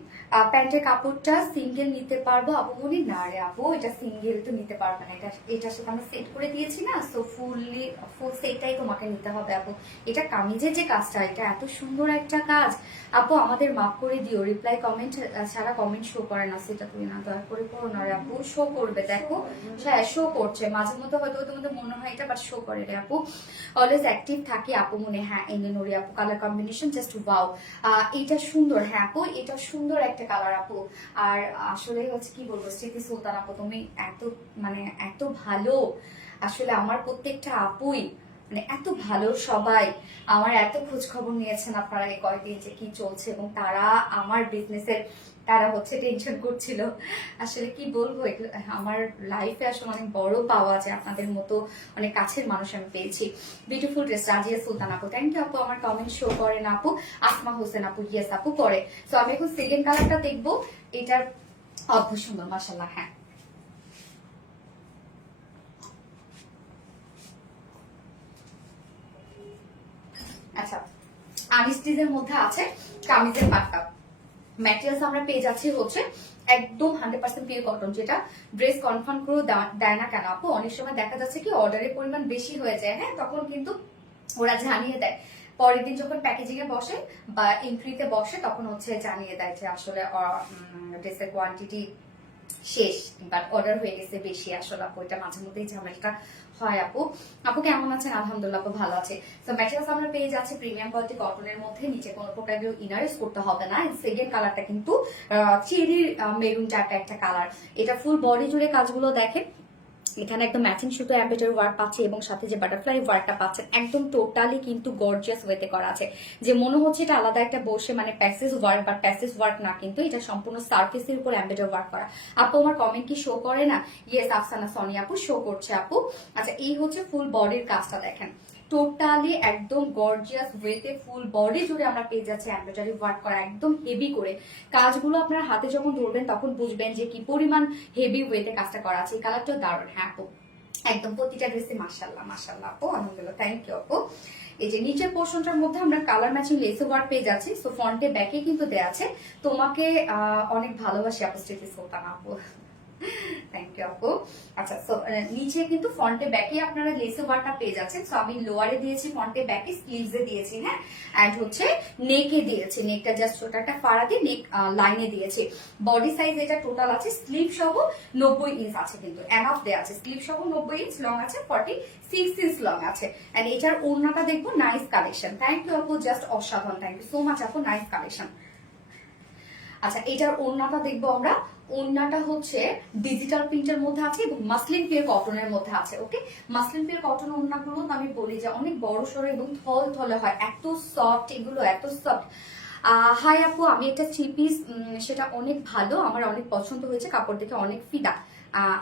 প্যান্টের কাপড়টা সিঙ্গেল নিতে পারবো আপু বলি? না রে আপু, এটা সিঙ্গেল তো নিতে পারবে না, এটার সাথে আমরা সেট করে দিয়েছি না, সো ফুল সেটটাই তোমাকে নিতে হবে আপু। এটা কামিজের যে কাজটা, এটা এত সুন্দর একটা কাজ আপু, আমাদের মাফ করে দিও, রিপ্লাই কমেন্ট ছাড়া কমেন্ট শো করে না, সেটা তুমি না দয়া করে করো না রে আপু। শো করবে, দেখো হ্যাঁ শো করছে, মাঝে মধ্যে হয়তো তোমাদের মনে হয় এটা, বাট শো করে রে আপু। অলওয়েজ অ্যাক্টিভ থাকি আপু মনে। হ্যাঁ এনে নড়ি আপু, কালার কম্বিনেশন জাস্ট ওয়াও। এটা সুন্দর, হ্যাঁ আপু এটা সুন্দর একটা কালার আপু। আর আসলে হচ্ছে কি বলবো, স্মৃতি সুলতান আপু তুমি এত মানে এত ভালো, আসলে আমার প্রত্যেকটা আপুই মানে এত ভালো, সবাই আমার এত খোঁজ খবর নিয়েছেন আপনারা এই কয়েকদিন যে কি চলছে, এবং তারা আমার বিজনেসের তারা হচ্ছে টেনশন করছিল। আসলে কি বলবো, আমার লাইফে আসলে অনেক বড় পাওয়া যে আপনাদের মতো অনেক কাছের মানুষ আমি পেয়েছি। বিউটিফুল ড্রেস রাজিয়া সুলতান আপু, থ্যাংক ইউ আপু। আমার কমেন্ট শো করে না আপু। আসমা হোসেন আপু, ইয়েস আপু করে। তো আমি এখন সেকেন্ড কালারটা দেখবো, এটার অদ্ভুত সুন্দর মাশাআল্লাহ। হ্যাঁ আচ্ছা, আনস্টিচের মধ্যে আছে কামিজের পাট্টা, ম্যাটেরিয়ালস আমরা পেয়ে যাচ্ছি হচ্ছে একদম 100% পিওর কটন, যেটা ড্রেস কনফার্ম করে দেয় না কেন আপু, অনেক সময় দেখা যাচ্ছে কি অর্ডারের পরিমাণ বেশি হয়ে যায়, হ্যাঁ তখন কিন্তু ওরা জানিয়ে দেয়, পরের দিন যখন প্যাকেজিং এ বসে বা এন্ট্রিতে বসে তখন হচ্ছে জানিয়ে দেয় যে আসলে ড্রেসের কোয়ান্টিটি শেষ, বাট অর্ডার হয়ে গেছে বেশি। আসলে আপু এটা মাঝে মধ্যেই ঝামেলাটা হয় আপু। আপু কেমন আছেন? আলহামদুলিল্লাহ আপু ভালো আছে। তো ম্যাটেরিয়ালস আমরা পেয়ে যাচ্ছে প্রিমিয়াম কোয়ালিটি কটনের মধ্যে, নিচে কোনো প্রকার ইনার ইউজ করতে হবে না। সেকেন্ড কালারটা কিন্তু চেরি মেরুন টাইপের একটা কালার, এটা ফুল বডি জুড়ে কাজগুলো দেখেন, এখানে একদম ম্যাচিং সুতো এমব্রয়ডারি ওয়ার্ক পাচ্ছে এবং সাথে যে বাটারফ্লাই ওয়ার্কটা পাচ্ছেন একদম টোটালি কিন্তু গর্জিয়াস ওয়েতে করা আছে, যে মনে হচ্ছে এটা আলাদা একটা বসে মানে প্যাসেজ ওয়ার্ক, বা প্যাসেজ ওয়ার্ক না, কিন্তু এটা সম্পূর্ণ সার্ফেসের উপর এমব্রয়ডারি ওয়ার্ক করা। আপু আমার কমেন্ট কি শো করে না? ইয়েস আফসানা সনি আপু শো করছে আপু। আচ্ছা এই হচ্ছে ফুল বডির কাজটা দেখেন, টোটালি একদম গর্জিয়াস ওয়েতে ফুল বডি জুড়ে আমরা পেয়ে যাচ্ছি এমব্রয়ডারি ওয়ার্ক করা একদম হেভি করে। কাজগুলো আপনার হাতে যখন ধরবেন তখন বুঝবেন যে কি পরিমাণ হেভি ওয়েতে কাজটা করা আছে। এই কালারটা দারুণ। হ্যাঁ আপু একদম প্রতিটা ড্রেসে মাশাআল্লাহ মাশাআল্লাহ আপু, আলহামদুলিল্লাহ থ্যাংক ইউ আপু। এই যে নিচের পোর্শনটার মধ্যে আমরা কালার ম্যাচিং লেস ওয়ার্ক পেয়ে যাচ্ছি, সো ফ্রন্টে ব্যাকে কিন্তু দেয়া আছে। তোমাকে অনেক ভালোবাসি আপু, স্মৃতি সুলতান আপু, থ্যাংক ইউ আপু। আচ্ছা সো নিচে কিন্তু ফ্রন্টে ব্যাকে আপনারা লেস ওয়ার্কটা পেয়ে যাচ্ছেন। সো আমি লোয়ারে দিয়েছি, ফ্রন্টে ব্যাকে স্লিভসে দিয়েছি, হ্যাঁ এন্ড হচ্ছে নেকে দিয়েছি, নেকটা জাস্ট ছোট একটা ফাড়া দিয়ে নেক লাইনে দিয়েছি। বডি সাইজ এটা টোটাল আছে স্লিভ সহ 90 ইঞ্চ আছে, কিন্তু এনাফ দেয়া আছে, স্লিভ সহ 90 ইঞ্চ, লং আছে 46 ইঞ্চ লং আছে। এন্ড এটার ওড়নাটা দেখবো, নাইস কালেকশন, থ্যাংক ইউ আপু, জাস্ট অসাধারণ, থ্যাংক ইউ সো মাচ আপু, নাইস কালেকশন। আচ্ছা এটার ওড়নাটা দেখবো আমরা, ওড়নাটা হচ্ছে ডিজিটাল প্রিন্টের মধ্যে আছে এবং মাসলিন পিওর কটনের মধ্যে আছে। ওকে, মাসলিন পিওর কটন ওড়নাগুলো আমি বলি যে অনেক বড় সড়ো এবং থল থলে হয়, এত সফট, এগুলো এত সফট। হাই আপু, আমি একটা থ্রি পিস, সেটা অনেক ভালো, আমার অনেক পছন্দ হয়েছে, কাপড় দেখে অনেক ফিদা।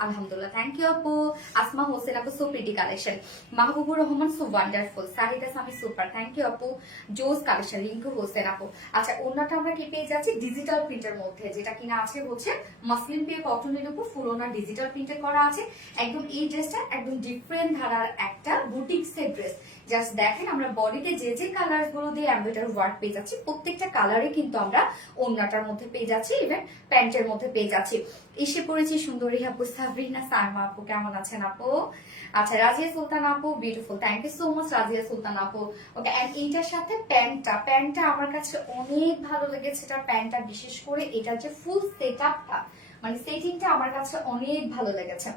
আলহামদুলিল্লাহ থ্যাংক ইউ আপু। আসমা হোসেন আপু, so pretty collection. Mahbubur Rahman, so wonderful. Sahida Sami, super, thank you আপু। জোস কালেকশন, লিঙ্কু হোসেন আপু। আচ্ছা ওড়নাটা আমরা কি পেয়ে যাচ্ছি ডিজিটাল প্রিন্টের মধ্যে, যেটা কিনা আছে হচ্ছে মাসলিন পিওর কটনের উপর ফুল ওড়না ডিজিটাল প্রিন্টে করা আছে। একদম এই ড্রেসটা একদম ডিফারেন্ট ধারার একটা বুটিক্সের ড্রেস। জাস্ট দেখেন আমরা বডিতে যে যে কালার গুলো দিয়ে এমব্রয়ডারি ওয়ার্ক পেয়ে যাচ্ছি, প্রত্যেকটা কালারে কিন্তু আমরা ওড়নাটার মধ্যে পেয়ে যাচ্ছি, ইভেন প্যান্টের মধ্যে পেয়ে যাচ্ছি। এসে পড়েছি সুন্দরী আপু সাবরিনা সাইমা আপু, কেমন আছেন আপু? আচ্ছা রাজিয়া সুলতান আপু, beautiful, thank you so much Razia Sultan আপু। ওকে, এন্ড এইটার সাথে প্যান্টটা আমার কাছে অনেক ভালো লেগেছে, এটা প্যান্টটা বিশেষ করে এটা যে ফুল সেটআপটা মানে সেটিংটা আমার কাছে অনেক ভালো লেগেছে।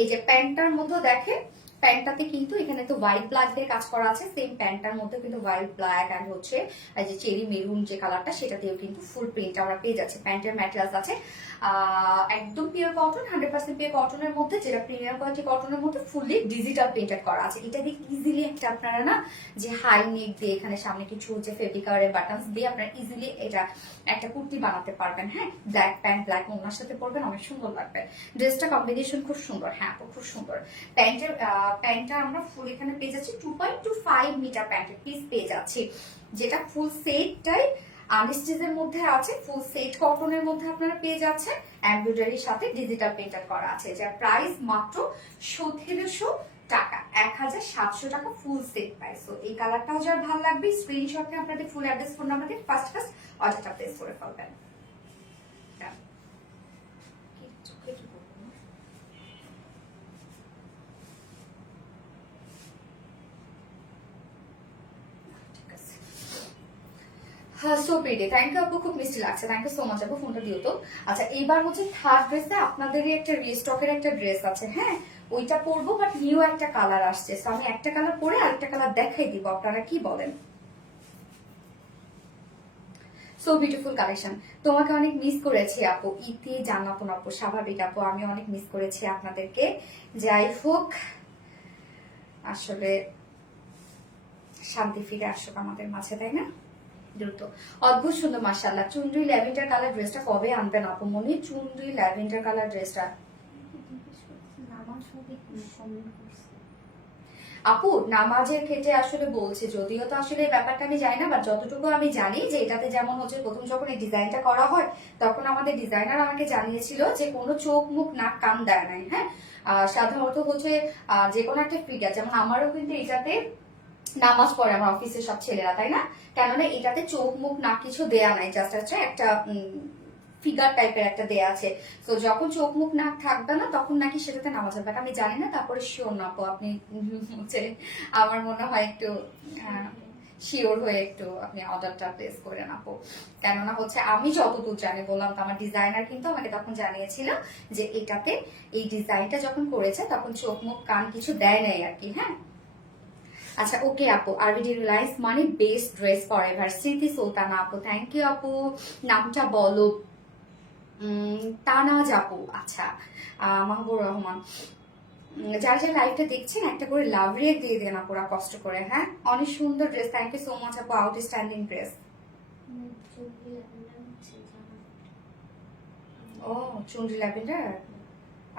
এই যে প্যান্টটার মধ্যে দেখেন, প্যান্টটাতে কিন্তু এখানে তো হোয়াইট ব্ল্যাক দিয়ে কাজ করা আছে, সেম প্যান্টটার মধ্যে কিন্তু হোয়াইট ব্ল্যাক এন্ড হচ্ছে এই যে চেরি মেরুন যে কালারটা সেটা দিয়েও কিন্তু ফুল প্রিন্ট আমরা পেয়ে যাচ্ছি। প্যান্টের ম্যাটেরিয়ালস আছে একদম পিওর কটন, 100% পিওর কটনের মধ্যে, যেটা প্রিমিয়াম কোয়ালিটি কটনের মধ্যে ফুললি ডিজিটাল প্রিন্টেড করা আছে। এটা দিয়ে ইজিলি একটা আপনারা না যে হাই নেক দিয়ে এখানে সামনে কিছু হচ্ছে ফেব্রিকারের বাটনস দিয়ে আপনারা ইজিলি এটা একটা কুর্তি বানাতে পারবেন। হ্যাঁ ব্ল্যাক প্যান্ট ব্ল্যাক ওনার সাথে পরবেন, অনেক সুন্দর লাগবে। ড্রেসটা কম্বিনেশন খুব সুন্দর, হ্যাঁ খুব সুন্দর। প্যান্টটা আমরা ফুল এখানে পেয়ে যাচ্ছি 2.25 মিটার প্যান্টের পিস পেয়ে যাচ্ছি, যেটা ফুল সেটটাই আনস্টিচের মধ্যে আছে, ফুল সেট কটনের মধ্যে আপনারা পেয়ে যাচ্ছেন, এমব্রয়ডারির সাথে ডিজিটাল প্রিন্টার করা আছে, যার প্রাইস মাত্র 1700 টাকা, 1700 টাকা ফুল সেট প্রাইস। তো এই কালারটাও যার ভালো লাগবে স্ক্রিনশটে আপনাদের ফুল অ্যাড্রেস ফোন নাম্বার দিয়ে ফার্স্ট অর্ডারটা প্লেস করে ফেলবেন। হ্যাঁ, সো প্রিটি, থ্যাংক ইউ আপু, খুব মিষ্টি লাগছে, থ্যাংক ইউ সো মাচ আপু, ফোনটা দিও তো। আচ্ছা, এইবার হচ্ছে থার্ড ড্রেসে আপনাদেরই একটা রিস্টকের একটা ড্রেস আছে, হ্যাঁ ওইটা পরবো, বাট নিউ একটা কালার আসছে, তো আমি একটা কালার পরে আরেকটা কালার দেখাই দিব, আপনারা কি বলেন? সো বিউটিফুল কালেকশন, তোমাকে অনেক মিস করেছি আপু, ইতি জান্নাতুন আপু, স্বাভাবিক আপু, আমি অনেক মিস করেছি আপনাদেরকে। যাই হোক, আসলে শান্তি ফিরে আসুক আমাদের মাঝে, তাই না? দ্রুত। অদ্ভুত সুন্দর মাশাআল্লাহ। চুনরি ল্যাভেন্ডার কালার ড্রেসটা কবে আনবেন আপু মনি? চুনরি ল্যাভেন্ডার কালার ড্রেসটা আপু নামাজের ক্ষেত্রে আসলে বলছে, যদিও তো আসলে ব্যাপারটা আমি জানি না, বাট যতটুকু আমি জানি যে এটাতে যেমন হচ্ছে প্রথম যখন এই ডিজাইনটা করা হয় তখন আমাদের ডিজাইনার আমাকে জানিয়েছিল যে কোনো চোখ মুখ নাক কান দেয় নাই, হ্যাঁ সাধারণত হচ্ছে যে কোনো একটা ফিগার, যেমন আমারও কিন্তু এটাতে নামাজ পড়ে আমার অফিসের সব ছেলেরা, তাই না? কেননা এটাতে চোখ মুখ না কিছু দেয়া নাই, জাস্ট হচ্ছে একটা ফিগার টাইপের একটা দেয়া আছে। তো যখন চোখ মুখ না থাকবে না তখন নাকি সেটাতে নামাজ হবে, আমি জানি না, তারপরে শিওর না আপু, আপনি হচ্ছে আমার মনে হয় একটু শিওর হয়ে একটু আপনি অর্ডারটা প্লেস করেন আপু, কেননা হচ্ছে আমি যতদূর জানি, বললাম তো আমার ডিজাইনার কিন্তু আমাকে তখন জানিয়েছিল যে এটাতে এই ডিজাইনটা যখন করেছে তখন চোখ মুখ কান কিছু দেয় নাই আর কি, হ্যাঁ। আচ্ছা ওকে আপু, আরবিডি রিলায়েন্স মানে বেস্ট ড্রেস ফর এভার, স্মৃতি সুলতানা আপু, থ্যাংক ইউ আপু, নামটা বলো। তানাজ আপু, আচ্ছা মাহবুব রহমান, যারা যারা লাইভটা দেখছেন একটা করে লাভ রিয়েক্ট দিয়ে দেন আপুরা কষ্ট করে, হ্যাঁ অনেক সুন্দর dress, thank you so much আপু, আউটস্ট্যান্ডিং ড্রেস। ও চুনরি ল্যাভেন্ডার,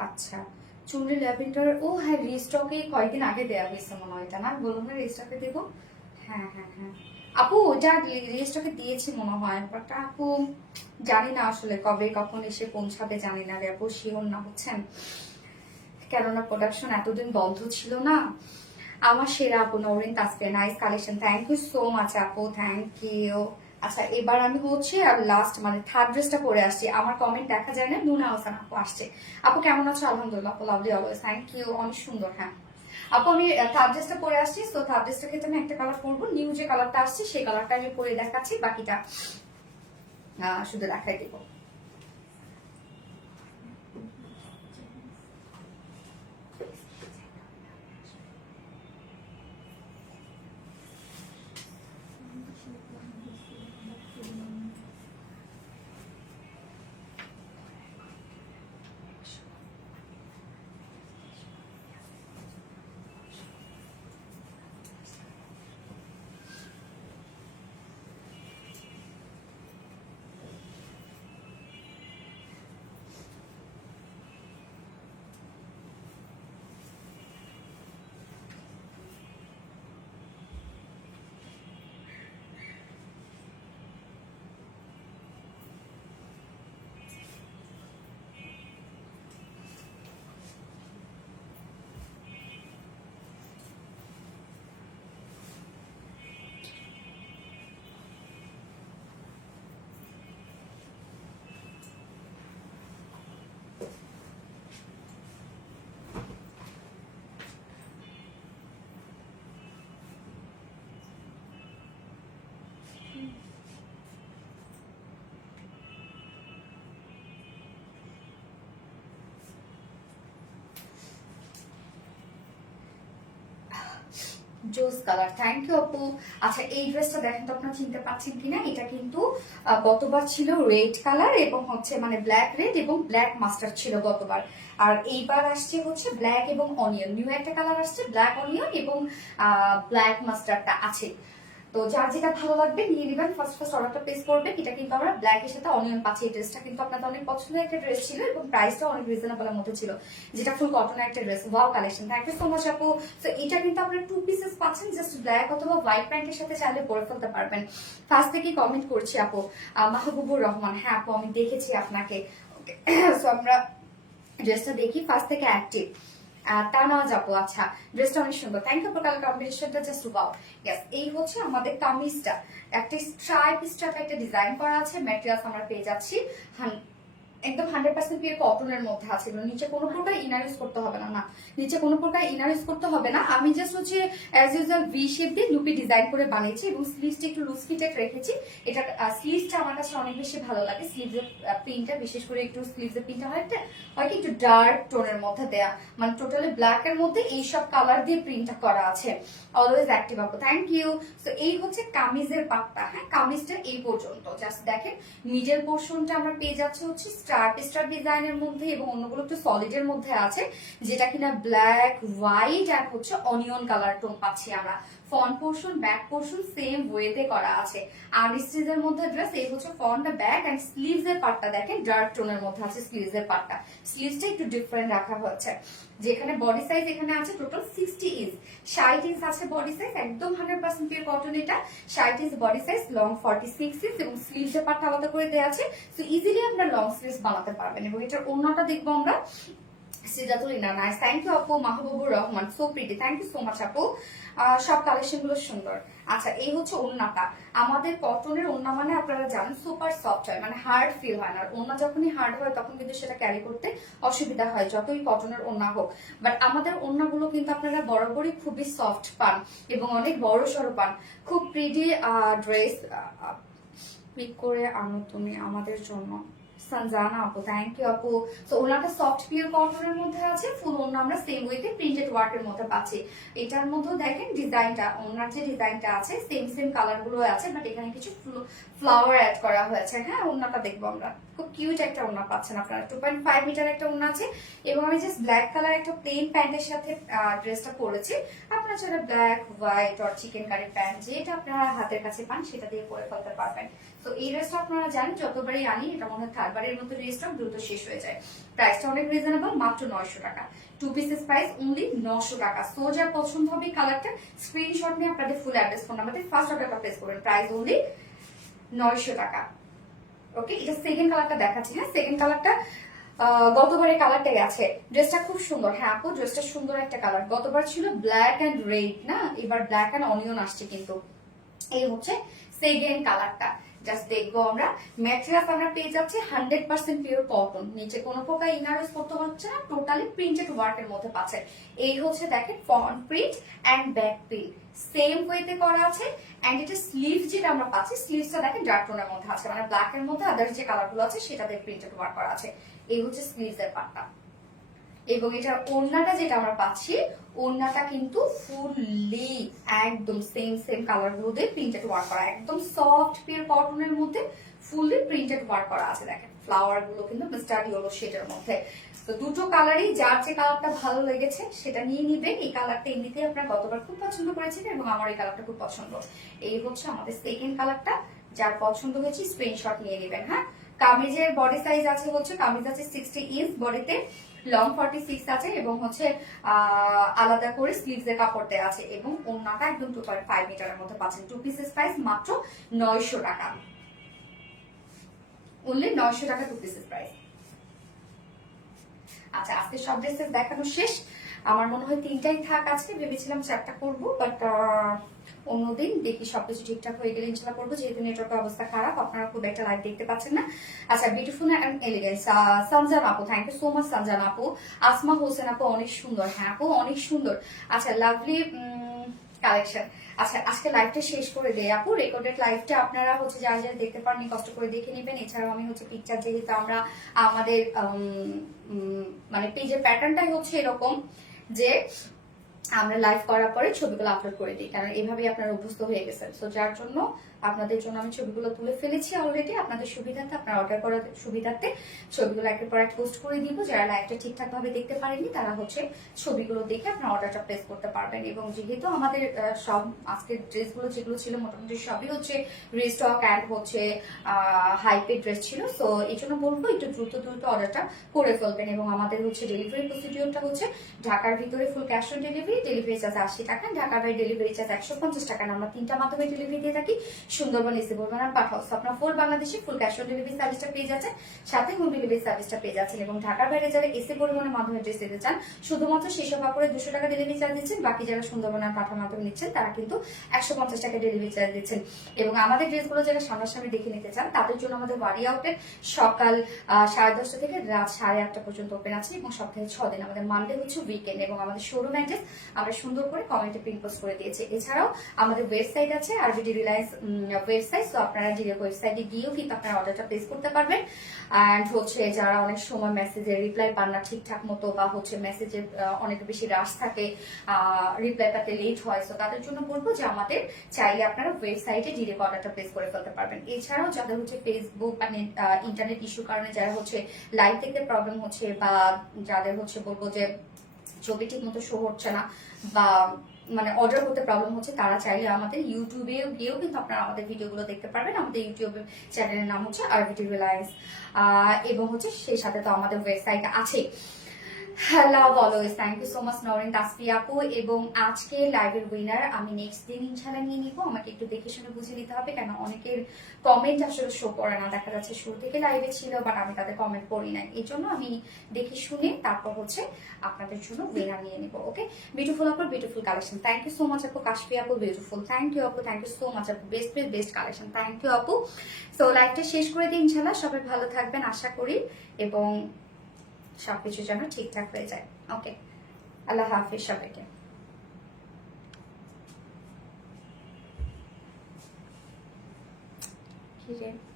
আচ্ছা চুনরি ল্যাভেন্ডার, ও হ্যাঁ রিস্টকে কয়েকদিন আগে দেওয়া হয়েছে মনে হয়, এটা না বললাম না রিস্টকে দেবো, হ্যাঁ হ্যাঁ হ্যাঁ আপু ওটা রিস্টকে দিয়েছি মনে হয়, বাট আপু জানি না আসলে কবে কখন এসে পৌঁছাবে, জানি না রে আপু, শিওর না হচ্ছেন, কেননা প্রোডাকশন এতদিন বন্ধ ছিল না। আমার সেরা আপু Nowrin Tasfia, nice collection, thank you so much আপু, থ্যাংক ইউ। আচ্ছা এবার আমি হচ্ছে আর লাস্ট মানে থার্ড ড্রেসটা পরে আসছি, আমার কমেন্ট দেখা যায় না, নুনা হাসান আপু আসছে, আপু কেমন আছো? আলহামদুলিল্লাহ আপু, লাভলি অলওয়েজ, থ্যাংক ইউ, অনেক সুন্দর, হ্যাঁ আপু আমি থার্ড ড্রেসটা পরে আসছি, তো থার্ড ড্রেসটা ক্ষেত্রে আমি একটা কালার পরবো, নিউ যে কালারটা আসছে সেই কালারটা আমি পরে দেখাচ্ছি, বাকিটা শুধু দেখাই দিব। জোস কালার, থ্যাংক ইউ আপু। আচ্ছা এই ড্রেসটা দেখেন তো আপনারা চিনতে পাচ্ছেন কিনা, এটা কিন্তু গতবার ছিল রেড কালার এবং হচ্ছে মানে ব্ল্যাক রেড এবং ব্ল্যাক মাস্টার্ড ছিল গতবার, আর এইবার আসছে হচ্ছে ব্ল্যাক এবং অনিয়ন, নিউ একটা কালার আসছে ব্ল্যাক অনিয়ন এবং ব্ল্যাক মাস্টার্ডটা আছে। তো যার যেটা ভালো লাগবে নিয়ে নেবেন, ফার্স্ট অর্ডারটা প্লেস করবেন। এটা কিন্তু আমরা ব্ল্যাক এর সাথে অনিয়ন পাচ্ছি। এই ড্রেসটা কিন্তু আপনাদের অনেক পছন্দের একটা ড্রেস ছিল এবং প্রাইসটা অনেক রিজনেবল এর মধ্যে ছিল, যেটা ফুল কটনের একটা dress. Wow collection, thank you so much আপু। তো এটা কিন্তু আপনারা 2 পিসেস পাচ্ছেন, জাস্ট ব্ল্যাক অথবা হোয়াইট প্যান্টের সাথে চাইলে পরে ফেলতে পারবেন। ফার্স্ট থেকে কমেন্ট করছি আপু মাহবুবুর রহমান। হ্যাঁ আপু আমি দেখেছি আপনাকে। সো আমরা ড্রেসটা দেখি ফার্স্ট থেকে অ্যাক্টিভ। তা না যাবো। আচ্ছা ড্রেসটা অনেক সুন্দর, থ্যাংক ইউ। কালার কম্বিনেশনটা জাস্ট ওয়াও। ইয়েস, এই হচ্ছে আমাদের কামিজটা। একটা স্ট্রাইপ একটা ডিজাইন করা আছে। ম্যাটেরিয়ালস আমরা পেয়ে যাচ্ছি একদম 100% পিওর কটনের মধ্যে আছে। নিচে কোনো প্রকার ইনার ইউজ করতে হবে না, নিচে কোনো প্রকার ইনার ইউজ করতে হবে না। আমি জাস্ট হচ্ছে অ্যাজ ইউজুয়াল ভি শেপ দিয়ে লুপি ডিজাইন করে বানিয়েছি এবং স্লিভসটা একটু লুজ ফিটেড রেখেছি। এটা স্লিভসটা আমার কাছে অনেক বেশি ভালো লাগে। স্লিভসের প্রিন্টটা বিশেষ করে একটু স্লিভসের প্রিন্টটা হয় কি একটু ডার্ক টোনের মধ্যে দেয়া, মানে টোটালি ব্ল্যাক এর মধ্যে এইসব কালার দিয়ে প্রিন্টটা করা আছে। অলওয়েজ অ্যাক্টিভ আপু, থ্যাংক ইউ। তো এই হচ্ছে কামিজের পাটটা। হ্যাঁ কামিজটা এই পর্যন্ত, জাস্ট দেখেন মিডল পোর্শনটা আমরা পেয়ে যাচ্ছি হচ্ছে স্টার ডিজাইনের মধ্যে এবং অন্যগুলো একটু সলিডের মধ্যে আছে, যেটা কিনা ব্ল্যাক হোয়াইট আর হচ্ছে অনিয়ন কালার টোন পাচ্ছি আমরা। Front portion back portion same ওয়েতে করা আছে। আর স্টিচের মধ্যে ড্রেস এই হচ্ছে ফ্রন্ট ব্যাক এন্ড স্লিভস এর পার্টটা দেখেন ডার্ক টোনের মধ্যে আছে। স্লিভস এর পার্টটা, স্লিভসটা একটু ডিফারেন্ট রাখা হচ্ছে। যেখানে বডি সাইজ এখানে আছে টোটাল 60 ইঞ্চ, 60 ইঞ্চ আছে বডি সাইজ, একদম 100% পিওর কটন। এটা 60 inch body size, long 46 inch এবং স্লিভস এর পার্টটা আলাদা করে দেওয়া আছে। সো ইজিলি আমরা লং স্লিভস বানাতে পারবেন। এবং এটার ওড়নাটা দেখবো আমরা। সিজাতুলিনা নাইস, থ্যাংক ইউ আপু। Mahbubur Rahman so pretty, thank you so much আপু। সব কালেকশন গুলো সুন্দর। আচ্ছা এই হচ্ছে ওড়নাটা। আমাদের কটনের ওড়না মানে আপনারা জানেন সুপার সফট হয়, মানে হার্ড ফিল হয় না। আর ওড়না যখনই হার্ড হয় তখন কিন্তু সেটা ক্যারি করতে অসুবিধা হয়, যতই কটনের ওড়না হোক। বাট আমাদের ওড়নাগুলো কিন্তু আপনারা বরাবরই খুবই সফট পান এবং অনেক বড় সড়ো পান। খুব প্রিটি ড্রেস পিক করে আনো তুমি আমাদের জন্য। সঞ্জানা আপু, থ্যাংক ইউ আপু। সো ওনাটা সফট পিওর কটনের মধ্যে আছে। ফুল ওনা আমরা সেম ওয়েতে প্রিন্টেড ওয়ার্কের মধ্যে পাচ্ছি। এটার মধ্যে দেখেন ডিজাইনটা, ওনার যে ডিজাইনটা আছে সেম কালার গুলো আছে, বাট এখানে কিছু ফ্লাওয়ার অ্যাড করা হয়েছে। হ্যাঁ ওনাটা দেখবো আমরা। খুব কিউট একটা ওনা পাচ্ছেন আপনারা। 2.5 মিটার একটা ওনা আছে এবং আমি জাস্ট ব্ল্যাক কালার একটা প্লেন প্যান্টের সাথে ড্রেসটা পরেছি। আপনারা যারা ব্ল্যাক হোয়াইট আর চিকেন কারি প্যান্ট যেটা আপনারা হাতের কাছে পান সেটা দিয়ে পরে ফেলতে পারবেন। তো এই ড্রেসটা আপনারা জানেন যতবারই আনি এটা মনে হয় থার্ডবারের মতো ড্রেসটা দ্রুত শেষ হয়ে যায়। প্রাইসটা অনেক রিজনেবল, মাত্র 900 টাকা। 2 পিসেস প্রাইস অনলি 900 টাকা। সো যার পছন্দ হবে কালারটা স্ক্রিনশট নিয়ে আপনাদের ফুল অ্যাড্রেস ফোন নাম্বারে ফার্স্ট অর্ডারটা প্লেস করবেন। প্রাইস অনলি 900 টাকা। ওকে এটা সেকেন্ড কালারটা দেখাচ্ছি। হ্যাঁ সেকেন্ড কালারটা গতবারের কালারটাই আছে। ড্রেসটা খুব সুন্দর। হ্যাঁ আপু ড্রেসটা সুন্দর একটা কালার। গতবার ছিল ব্ল্যাক এন্ড রেড না, এবার ব্ল্যাক এন্ড অনিয়ন আসছে। কিন্তু এই হচ্ছে সেকেন্ড কালারটা। জাস্ট দেখবো আমরা। ম্যাটেরিয়ালস আমরা পেয়ে যাচ্ছি 100% পিওর কটন। নিচে কোনো প্রকার ইনার ইউজ করতে হচ্ছে না, টোটালি প্রিন্টেড ওয়ার্কের মধ্যে পাচ্ছেন। এই হচ্ছে দেখেন front print and back print same ওয়েতে করা আছে। এন্ড এটা স্লিভ যেটা আমরা পাচ্ছি স্লিভসটা দেখেন ডার্ক টোনের মধ্যে আছে, মানে ব্ল্যাক এর মধ্যে আদার্স যে কালারগুলো আছে সেটাতে প্রিন্টেড ওয়ার্ক করা আছে। এই হচ্ছে স্লিভস এর পার্টটা। এবং এটার ওড়নাটা যেটা আমরা পাচ্ছি ওড়নাটা কিন্তু ফুললি একদম সেম কালার গুলো দিয়ে প্রিন্টেড ওয়ার্ক করা, একদম সফট পিওর কটনের মধ্যে ফুললি প্রিন্টেড ওয়ার্ক করা আছে। দেখেন ফ্লাওয়ার গুলো কিন্তু মাস্টার্ড ইয়েলো শেডের মধ্যে। তো দুটো কালারই যার যে কালারটা ভালো লেগেছে সেটা নিয়ে নিবেন। এই কালারটা এমনিতে আপনারা গতবার খুব পছন্দ করেছিলেন এবং আমার এই কালারটা খুব পছন্দ। এই হচ্ছে আমাদের সেকেন্ড কালারটা। যার পছন্দ হয়েছে স্ক্রিনশট নিয়ে নেবেন। হ্যাঁ কামিজের বডি সাইজ আছে হচ্ছে কামিজ আছে 60 ইঞ্চ বডিতে, লং 46 আছে এবং হচ্ছে আলাদা করে স্লিভস এর কাপড় দেওয়া আছে এবং ওড়নাটা একদম 2.5 মিটারের মধ্যে পাচ্ছেন। 2 পিসেস প্রাইস মাত্র 900 টাকা। অনলি 900 টাকা 2 পিসেস প্রাইস। আচ্ছা আজকে সব ড্রেসেস দেখানো শেষ। আমার মনে হয় 3টাই থাক আজকে, ভেবেছিলাম 4টা করবো বাট অন্যদিন দেখি সবকিছু ঠিকঠাক হয়ে গেলে ইনশাল্লাহ করবো, যেহেতু নেটওয়ার্কের অবস্থা খারাপ আপনারা খুব একটা লাইভ দেখতে পাচ্ছেন না। আচ্ছা বিউটিফুল এন্ড এলিগেন্স সঞ্জান আপু, থ্যাংক ইউ সো মাচ সঞ্জান আপু। আসমা হোসেন আপু অনেক সুন্দর। হ্যাঁ আপু অনেক সুন্দর। আচ্ছা লাভলি কালেকশন। আচ্ছা আজকে লাইভটা শেষ করে দেয় আপু। রেকর্ডেড লাইভটা আপনারা হচ্ছে যারা যারা দেখতে পারেননি কষ্ট করে দেখে নেবেন। এছাড়াও আমি হচ্ছে পিকচার, যেহেতু আমরা আমাদের মানে পেজের প্যাটার্নটাই হচ্ছে এরকম যে আমরা লাইভ করার পরে ছবিগুলো আপলোড করে দিই, কারণ এভাবেই আপনারা অভ্যস্ত হয়ে গেছেন। সো যার জন্য আপনাদের জন্য আমি ছবিগুলো তুলে ফেলেছি অলরেডি। আপনাদের সুবিধার্থে, আপনার অর্ডার করার সুবিধার্থে ছবিগুলো একের পর এক পোস্ট করে দিব। যারা লাইভটা ঠিকঠাক ভাবে দেখতে পারেনি তারা হচ্ছে ছবিগুলো দেখে আপনার অর্ডারটা প্লেস করতে পারবেন। এবং যেহেতু আমাদের সব আজকের ড্রেসগুলো যেগুলো ছিল মোটামুটি সবই হচ্ছে রিস্টক অ্যান্ড হচ্ছে হাইপের ড্রেস ছিল, সো এই জন্য বলবো একটু দ্রুত দ্রুত অর্ডারটা করে ফেলবেন। এবং আমাদের হচ্ছে ডেলিভারি প্রসিডিওরটা হচ্ছে ঢাকার ভিতরে full cash on delivery, delivery charge 80 টাকা, ঢাকার বাইরে ডেলিভারি চার্জ 150 টাকা। আমরা 3টা মাধ্যমে ডেলিভারি দিয়ে থাকি, সুন্দরবন এসে বলবেন আর পাঠাও। আপনার ফুল বাংলাদেশে ফুল ক্যাশ অন ডেলিভারি সার্ভিসটা পেয়ে যাচ্ছেন, সাথে হোম ডেলিভারি সার্ভিসটা পেয়ে যাচ্ছেন। এবং ঢাকার বাইরে যারা এসে পরিবহনের মাধ্যমে ড্রেস দিতে চান শুধুমাত্র সেসব কাপড়ে 200 টাকা ডেলিভারি চার্জ দিচ্ছেন, বাকি যারা সুন্দরবন আর পাঠার মাধ্যমে নিচ্ছেন তারা কিন্তু 150 টাকা ডেলিভারি চার্জ দিচ্ছেন। এবং আমাদের ড্রেসগুলো যারা সামনাসামনি দেখে নিতে চান তাদের জন্য আমাদের ওয়ারি আউটের সকাল 10:30 থেকে রাত 8:30 পর্যন্ত ওপেন আছে এবং সপ্তাহে 6 দিন। আমাদের মানডে হচ্ছে উইকেন্ড। এবং আমাদের শোরুম অ্যাড্রেস আমরা সুন্দর করে কমেন্টে পিন পোস্ট করে দিয়েছি। এছাড়াও আমাদের ওয়েবসাইট আছে আরবিডি রিলায়েন্স ওয়েবসাইট, তো আপনারা ডিরেক্ট ওয়েবসাইটে গিয়েও কিন্তু আপনারা অর্ডারটা প্লেস করতে পারবেন। অ্যান্ড হচ্ছে যারা অনেক সময় মেসেজের রিপ্লাই পান না ঠিকঠাক মতো, বা হচ্ছে মেসেজের অনেক বেশি রাশ থাকে, রিপ্লাই পাতে লেট হয়, তো তাদের জন্য বলবো যে আমাদের চাইলে আপনারা ওয়েবসাইটে ডিরেক্ট অর্ডারটা প্লেস করে ফেলতে পারবেন। এছাড়াও যাদের হচ্ছে ফেসবুক মানে ইন্টারনেট ইস্যুর কারণে যারা হচ্ছে লাইভ দেখতে প্রবলেম হচ্ছে, বা যাদের হচ্ছে বলবো যে ছবি ঠিক মতো শো হচ্ছে না, বা মানে অর্ডার করতে প্রবলেম হচ্ছে, তারা চাইলে আমাদের ইউটিউবে গিয়েও কিন্তু আপনারা আমাদের ভিডিওগুলো দেখতে পারবেন। আমাদের ইউটিউব চ্যানেলের নাম হচ্ছে আরবিডি রিলায়েন্স, এবং হচ্ছে সেই সাথে তো আমাদের ওয়েবসাইট আছে। Love always, thank you so much Naren Tasfi আপু। এবং আজকে লাইভের উইনার আমি নেক্সট দিন ইনশাল্লাহ নিয়ে নিবো। আমাকে একটু দেখে শুনে বুঝে নিতে হবে, কেন অনেকের কমেন্ট আসলে শো করে না, দেখা যাচ্ছে শুরু থেকে লাইভে ছিল বাট আমি তাদের কমেন্ট পড়ি নাই, এই জন্য আমি দেখে শুনে তারপর হচ্ছে আপনাদের জন্য উইনার নিয়ে নিবো। ওকে, বিউটিফুল আপু, beautiful collection, thank you so much আপু। কাশফি আপু বিউটিফুল, থ্যাংক ইউ আপু, থ্যাংক ইউ সো মাচ আপু। Best best collection, thank you আপু। সো লাইভটা শেষ করে দিই ইনশাল্লাহ। সবাই ভালো থাকবেন আশা করি, এবং সবকিছু যেন ঠিকঠাক হয়ে যায়। ওকে, আল্লাহ হাফিজ সবাইকে। ঠিক আছে।